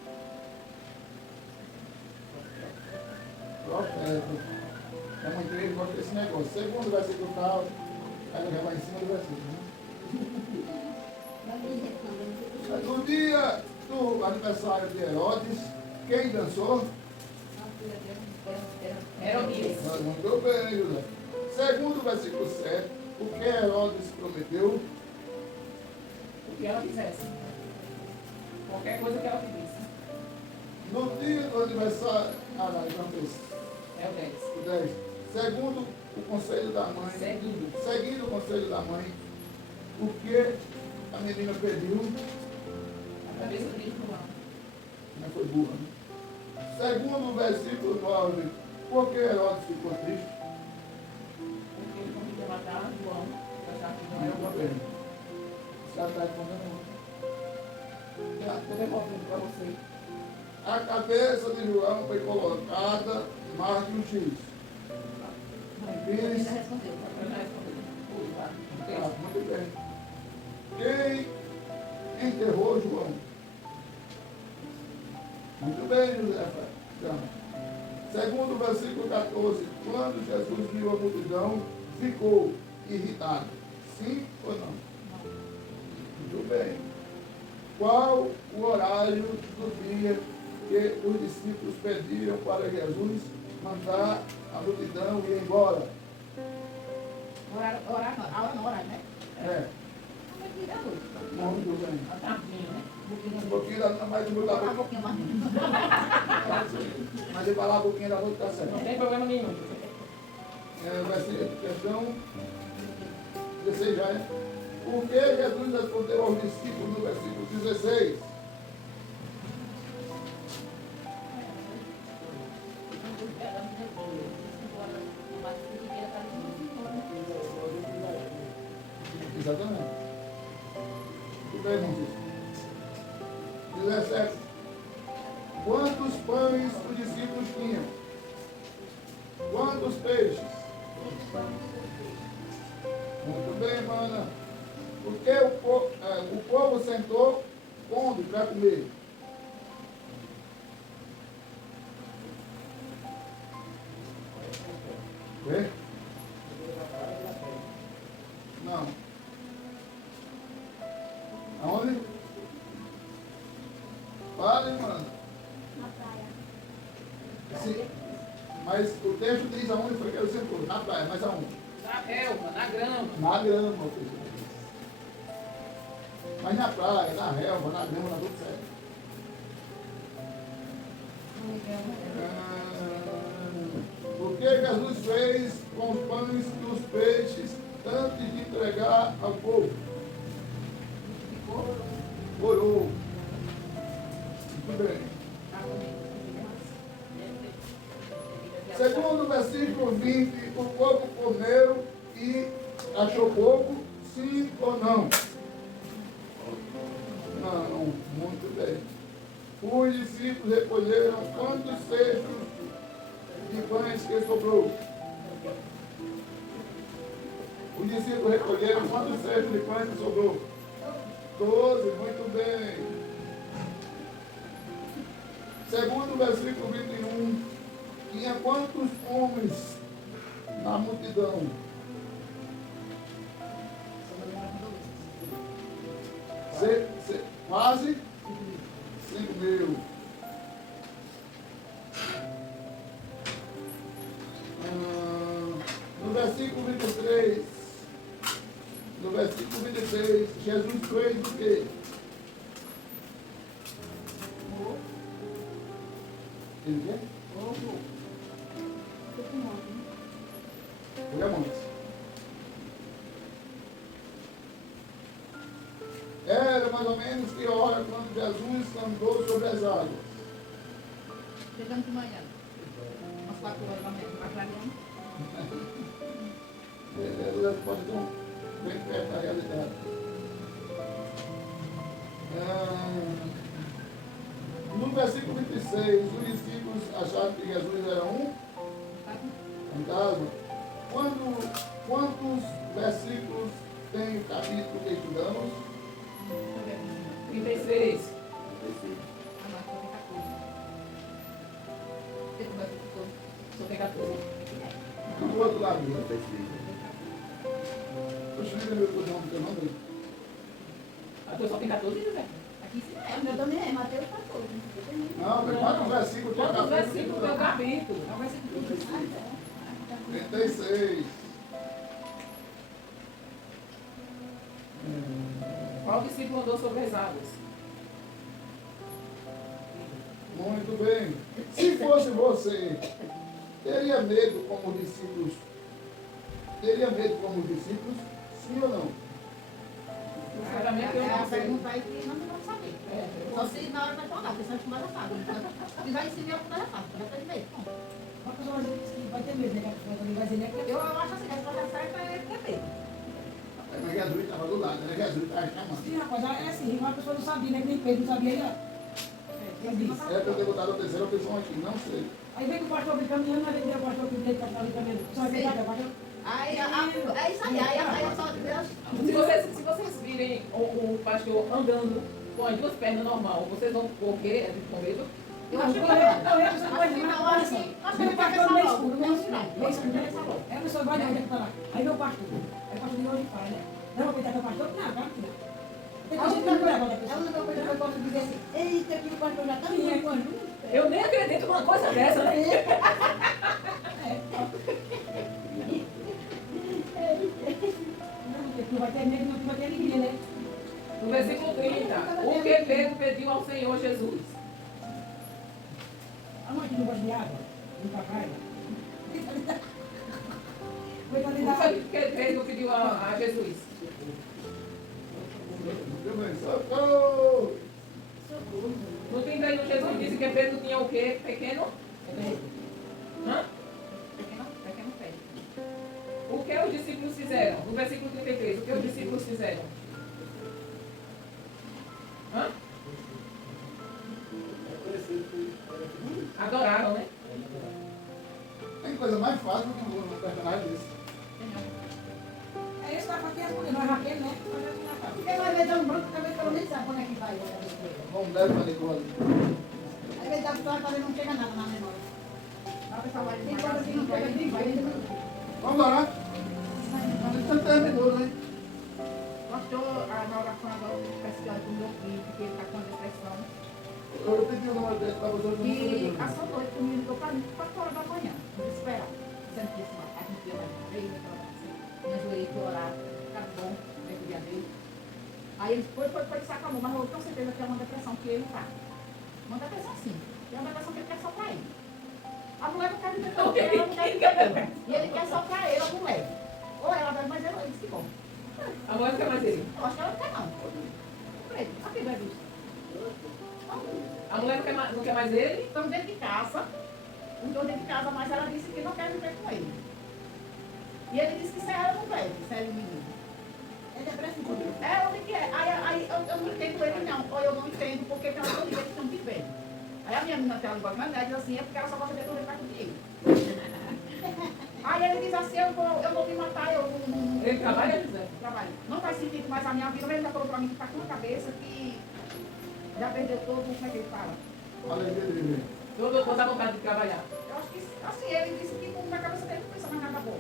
profeta. É uma igreja que gosta desse negócio. Segundo o versículo tal, ela já vai em cima do versículo, né? No dia do aniversário de Herodes, quem dançou? Herodias. Muito bem, José. Segundo o versículo 7, o que Herodes prometeu? O que ela quisesse. Qualquer coisa que ela pedisse. No dia do aniversário. Não, então fez. É o 10. O 10. Segundo o conselho da mãe. Seguindo o conselho da mãe, o que a menina pediu? A cabeça dele no ar. Não foi burra, né? Segundo o versículo 9, por que Herodes ficou triste? Porque ele conseguiu matar João. Eu achava que não era Muito uma bem. coisa. Já está respondendo. Estou devolvendo para você. A cabeça de João foi colocada mais de um X. Pires. Já respondeu. Eu já respondi. Tudo, tá? Ah, muito bem. Quem enterrou João? Muito bem, José. Então, segundo o versículo 14, quando Jesus viu a multidão, ficou irritado. Sim ou não? Muito bem. Qual o horário do dia que os discípulos pediram para Jesus mandar a multidão ir embora? Horário, a hora não, horário, né? É, Mas tira a luz. muito bem. A tardinha, né? Um pouquinho da mais muito da Botar um boca. pouquinho mais. Mas ele falar um pouquinho da noite está Não certo. tem problema nenhum. Vai ser questão 16 já, é? O que Jesus respondeu aos discípulos no versículo 16? Exatamente. Muito bem, irmãos. 17. Quantos pães os discípulos tinham? Quantos peixes? Muito bem, mana. Porque o povo sentou onde para comer? Vê? Não. Aonde? Fale, mano. Na praia. Sim. Mas o texto diz aonde foi que ele sentou. Na praia, mas aonde? Na relva, na grama. Na grama, filho. Mas na praia, na relva, na grama, na tudo certo. O que Jesus fez com os pães e os peixes antes de entregar ao povo? Orou. Muito bem. Segundo o versículo 20, o povo comeu e achou pouco, sim ou não? Não, muito bem. Os discípulos recolheram quantos cestos de pães que sobrou? Os discípulos recolheram quantos cestos de pães que sobrou? 12, muito bem. Segundo o versículo 21, tinha quantos homens na multidão? Quase 5.000. No versículo 23, Jesus fez o quê? Ele o quê? Foi a monte. Era mais ou menos que hora quando Jesus andou sobre as águas. Chegando de manhã. Umas 4 horas da manhã. Mais clarinho. Ela pode estar bem perto da realidade. No versículo 26, os discípulos acharam que Jesus era um fantasma. Quantos versículos tem o capítulo que estudamos? 36. Ah, não, só tem 14. Esse vai ficou. Só tem 14. Do outro lado. Poxa, eu não tenho nome dele. A tua só tem 14, José? Aqui sim O meu também é Mateus 14. Não, tem quatro versículos. Quantos versículos do teu capítulo? É o versículo 36. 36. Qual discípulo andou sobre as águas? Muito bem. Se fosse você, teria medo como os discípulos? Teria medo como os discípulos? Sim ou não? Sinceramente, eu É a não sei. pergunta aí que não vamos saber. Só se na hora vai falar, porque senão a gente não sabe. Se vai ensinar, a gente sabe. Já tem medo. Uma pessoa vai ter medo, né? Que a pessoa também vai dizer, né? Eu acho assim, que a história certa é ter medo. Mas Jesus estava do lado, né? Jesus estava chamando. Sim, rapaz, é assim, uma pessoa não sabia, né? Que nem Pedro não sabia, ele, ó. Ele disse. É para eu ter botado a terceira opção aqui, não sei. Aí vem que o pastor vem caminhando, mas vem o pastor que veio para ali caminhando. Só vai pegar, pastor. Aí, é isso aí. Aí é só Deus. Se vocês virem o pastor andando com as duas pernas normal, vocês vão correr, com medo? Eu acho que Acho que na hora assim, acho que o ele vai pastor pensar meio logo. escuro, meio escuro. Meio escuro, meio escuro. É a pessoa vai de onde é que tá lá. Aí vem o pastor. Aí o pastor de hoje faz, né? Não vou peitar teu pastor? Não, calma, filho. Tem A coisa que não leva da única pessoa. coisa que eu posso dizer assim, eita, que o pastor já está me quando. Eu nem acredito numa coisa dessa, né? Não vai ter medo, não vai ter alegria, né? No versículo 30, o que Pedro pediu ao Senhor Jesus? A mãe que não gosta de água, não tá praia. Coitado O da... que Pedro pediu a Jesus? Muito bem. Socorro! No 31, Jesus disse que Pedro tinha o quê? Pequeno? Hã? Pequeno pé. O que os discípulos fizeram? No versículo 33, o que os discípulos fizeram? Hã? Adoraram, né? Tem coisa mais fácil do que um personagem desse. É isso que a faquinha respondeu, nós Raquel, né? Porque vai ver um branco, talvez pelo menos sabe quando é que vai. Vamos dar para Nicole. Às vezes a pessoa fala não chega nada na memória. A pessoa vai Tem coisa que não chega de vai. Vamos lá. Mas já terminou, né? Pastor, na oração agora, especial do meu filho, que ele está com depressão. Eu pedi o número dele para você. E a sua noite comigo ligou para mim, 4 horas da manhã, desesperado. Dizendo que esse macaco não tinha mais veio, me ajoelhei para orar, tá bom, eu queria ver. Aí ele foi se acalmou, mas eu tenho certeza que é uma depressão que ele está. Uma depressão sim, e é uma depressão que ele quer só para ele. A mulher não quer viver com ele, ela não quer viver com ele. E ele quer só para ele, a mulher. Ou ela vai, mas ele disse que bom. A mulher não quer mais ele. Eu acho que ela não quer não. Por ele, aqui vai ver. A mulher não quer mais ele. Estão dentro de casa, os dois dentro de casa, mas ela disse que não quer viver com ele. E ele disse que se ela não deve, se ela é menino. É depressivo. É, onde que é? Aí eu não entendo ele não, ou eu não entendo porque tem uma família que estão vivendo. Aí a minha menina tem uma linguagem mais diz assim, é porque ela só gosta de correr para comigo. Aí ele diz assim, eu vou me matar, eu não... Ele trabalha, José? Trabalho. Não faz sentido mais a minha vida, mas ele já falou para mim que está com a cabeça que já perdeu todo, como é que ele fala? Alegria de viver. Toda a vontade de trabalhar. Eu acho que, assim, ele disse que na cabeça dele não pensa mais nada bom.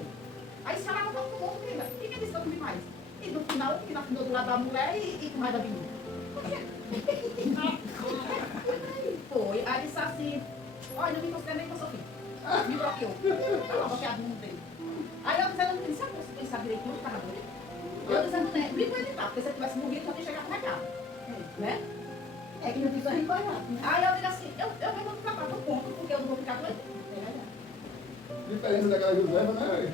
Aí se falava todo mundo, menina, e quem disse que eu não vi mais? E no final, o menino afinou do lado da mulher e com mais da menina. Por quê? Foi. Aí disse assim, olha, não me considero nem que eu sou filho. Me bloqueou. Estava bloqueado no mundo dele. Aí eu dizendo, menino, sabe você pensar direitinho onde estava doido? Eu dizendo, né, brigo ele tá, porque se ele tivesse morrido, eu tinha chegado no recado. Né? É que não precisa recolher. Aí eu digo assim, eu mesmo vou ficar para um ponto, porque eu não vou ficar doido. Diferença daquela Josefa, né?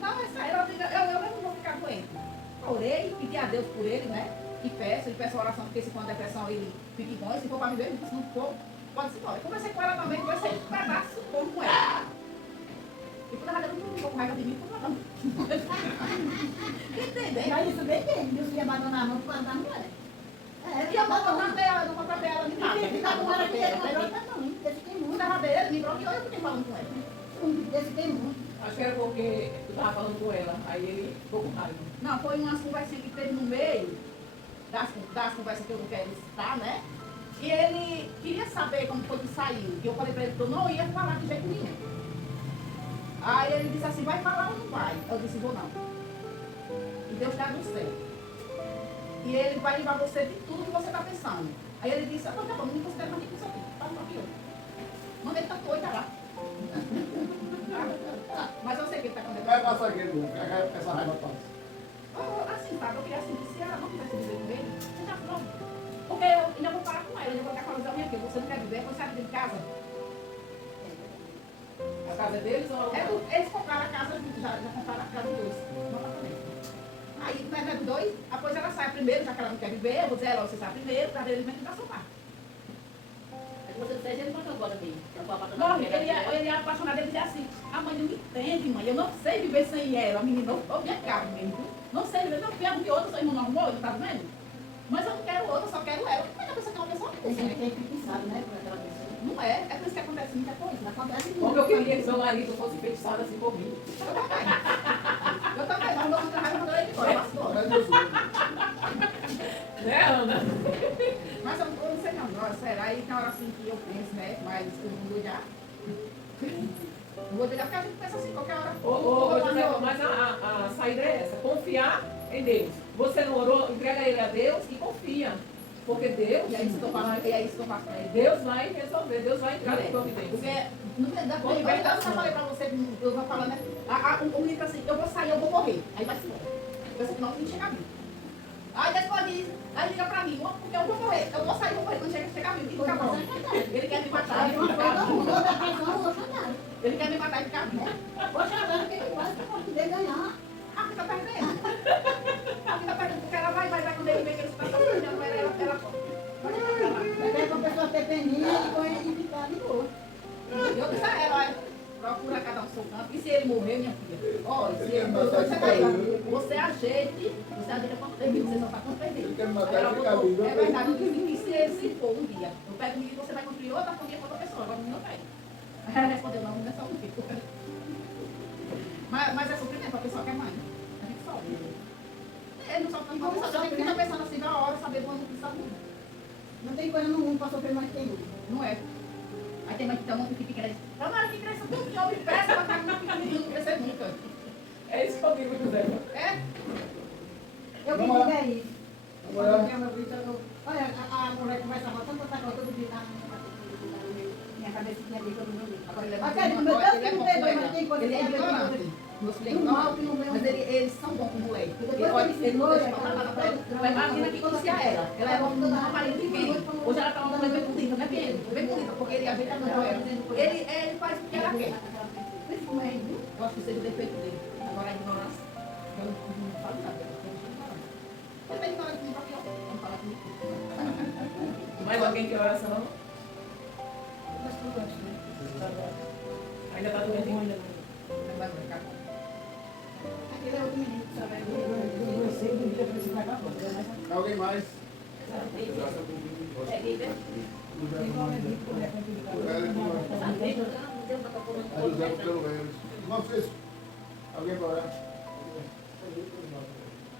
Não, é sério, eu mesmo vou ficar doente. Orei, pedi a Deus por ele, né? E peço a oração, porque se for uma depressão ele fique bom, e se for para viver, se não for, pode se embora. Eu conversei com ela também, conversei um pedaço como com ela. E quando ela não ficou com raiva de mim, por nada. Entendeu? Mas isso bem bem, Deus ia abandonar a mão por causa da mulher. E eu não contratei ela, não contratei ela de nada. Quem ficar com ela aqui, ele não Ela brota não, desse tem não muito. tava dele, me bloqueou, eu fiquei falando com ela. Desse tem muito. Acho que era porque tu tava falando com ela. Aí ele ficou com raiva. Não, foi umas conversinhas que teve no meio das conversas que eu não quero citar, né? E ele queria saber como foi que saiu. E eu falei pra ele que eu não ia falar de jeito nenhum. Aí ele disse assim, vai falar ou não vai? Eu disse, vou não. E Deus está no céu. E ele vai levar você de tudo que você está pensando. Aí ele disse, tá bom, não me considero mais rico isso aqui. Faz uma pior. Manda ele tá doido, tá lá. Mas eu sei o que está acontecendo. Vai passar aquele, essa raiva passa. Assim, sabe? Eu queria assim, se ela não quisesse viver com ele, você já falou. Porque eu ainda vou parar com ela, eu ainda vou ficar falando minha filha, você não quer viver, você vai viver de casa. A casa é deles ou Eles compraram a casa, já compraram a casa deles, no apartamento. Aí, né, dois, depois ela sai primeiro, já que ela não quer viver, eu vou dizer ela, você sai primeiro, para ele mesmo dar sua parte. Você não seja, ele não agora bem. Não, ele é apaixonado, ele dizia assim, a mãe não me entende, mãe, eu não sei viver sem ela, a menina, eu minha cara mesmo, não sei viver, não quero que outra, seu irmão não arrumou, ele tá vendo? Mas eu não quero outra, eu só quero ela. Como é que a pessoa quer uma pessoa Tem dessa? que pensar, né, por aquela pessoa. Não é, é por isso que acontece muita coisa. Acontece como eu queria que meu marido fosse enfeitiçado assim por mim. Eu também, mas não vou trabalhar quando ele embora, lascou. Mas eu sou. Né, Ana? Mas eu não sei não, nossa, será? Aí tem hora assim que eu penso, né? Mas eu não vou olhar. Não vou olhar porque a gente pensa assim, qualquer hora. Ô, José, mas a saída é essa, confiar em Deus. Você não orou, entrega ele a Deus e confia. Porque Deus, E é isso que eu faço, e é isso que eu faço pra ele. Deus vai resolver, Deus vai entrar em providência. Porque não tem da coisa, eu já falei pra você, eu vou falando, né? O menino assim, eu vou sair, eu vou morrer. Aí vai se embora. Eu sei que não chega vivo. Aí depois diz, aí liga pra mim, porque eu vou morrer. Eu vou sair, vou morrer quando chegar vivo. E fica bom. Ele quer me matar, ele fica vivo. Ele quer me matar e ficar vivo. Poxa, agora o que ele faz para poder ganhar? A vida tá perdendo. A vida tá perdendo, porque ela vai, quando ele vê que ele está perdendo, ela Mas é para a pessoa ter peninha e correr e ficar de boa. eu disse a ela, olha, procura cada um seu canto. E se ele morrer, minha filha? Olha, se Ele ele quer morrer, matar você e vai ficar lá. vivo. Você ajeite quanto tem você só está com Ele perdido. quer me Aí matar ela e ficar botou, vivo. é verdade, eu disse, e se ele se for um dia? Eu pego o menino, você vai construir outra família para outra pessoa, agora o menino não pega. Aí ela respondeu, não é só um filho. Mas é sofrimento, a pessoa quer mãe. A gente sofre. Ele não sofre, não sofre, tem que ficar pensando assim, na hora, saber quando precisa muito. Não tem coisa no mundo para sofrer mais que tem um. Não é. Aí tem mãe que tem um monte de cresce. Eu na hora que cresce, tudo que homem presta pra estar com uma pequenininha, não crescer nunca. É isso que eu digo, José. É? Eu que Vamos lá. digo é isso. Vamos lá. Olha, a mulher começa a botar tanta coisa todo dia na minha cabecinha ali, todo mundo. Agora ele é Mas, muito cara, bom, meu agora Deus, ele é que bom não com tem, ela. mas tem coisa Ele é que é ignorante. Meus filhos Do não. mal que não vê um- Mas eles são bons com moleque. Depois Ele, olha, ele ele não foi, deixa faltar nada pra ela. Mas imagina que conhecia ela. Ela era uma marido de quem? Hoje ela tá uma mulher bem bonita, não é bem? Bem bonita, porque ele ajeita muito ela. Ele faz o que ela quer. Eu acho que seja o defeito dele. Agora a ignorância, eu não falo nada. Ele é ignorante de papel. Vamos falar comigo. Mais alguém quer oração? Ainda está doente? Vai brincar com Aquele é outro menino que sabe. Alguém mais? A José pelo menos. Irmão Francisco, alguém para orar?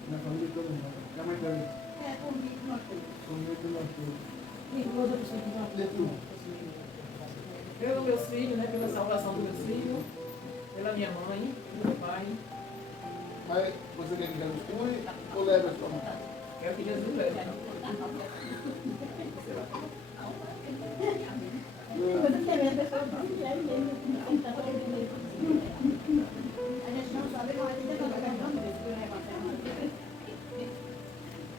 Minha família toda, minha mãe também. É, comigo, uma coisa. Comigo nós todos. E tu? Pelos meus filhos, né? Pela salvação dos meus filhos, pela minha mãe, pelo meu pai. Mas você quer que Jesus cure ou leva a sua mão? Quero que Jesus leve. Coisa que a minha pessoa diz, é mesmo, não tá fazendo mesmo. A gente não sabe, mas a gente não sabe, vamos ver se vai levar.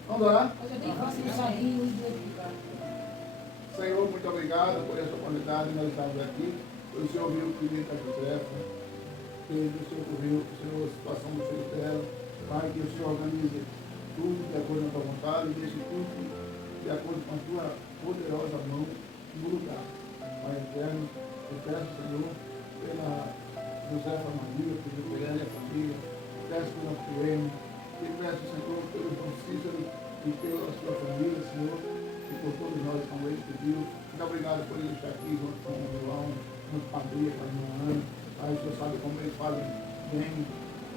Vamos lá. Senhor, Senhor, muito obrigado por essa oportunidade de nós estarmos aqui. O Senhor viu o Pimenta Josefa, o Senhor viu a situação do filho dela. Pai, que o Senhor organize tudo de acordo com a tua vontade e deixe tudo de acordo com a tua poderosa mão no lugar. Pai eterno, eu peço, Senhor, pela Josefa Maria, pelo ela e a família, peço pela Puema, e peço, Senhor, pelo João Cícero e pela sua família, Senhor, e por todos nós, como ele pediu. Muito obrigado por ele estar aqui junto com o João, junto com a Bia, com a irmã Ana. Pai, o Senhor sabe como eles fazem bem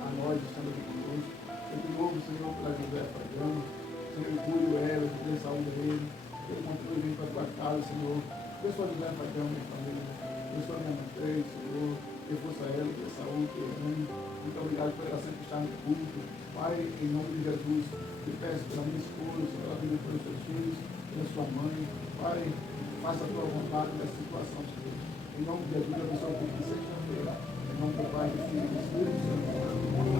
a nós, estando aqui conosco. Eu te louvo, Senhor, pela Josefa Gama. Senhor, cuide ela, dê saúde dele. Que ele continue vindo para a tua casa, Senhor. Abençoa a Josefa Gama, minha família. Abençoa a minha mãe, Senhor. dê força a ela, dê saúde, dê ânimo. Muito obrigado por ela sempre estar no culto. Pai, em nome de Jesus, te peço pela minha esposa, pela vida dos seus filhos, pela sua mãe. Pai, faça a tua vontade nessa situação, Senhor. Em nome de Jesus, abençoe o culto de sexta-feira. Em nome do Pai, do Filho e do Espírito Santo.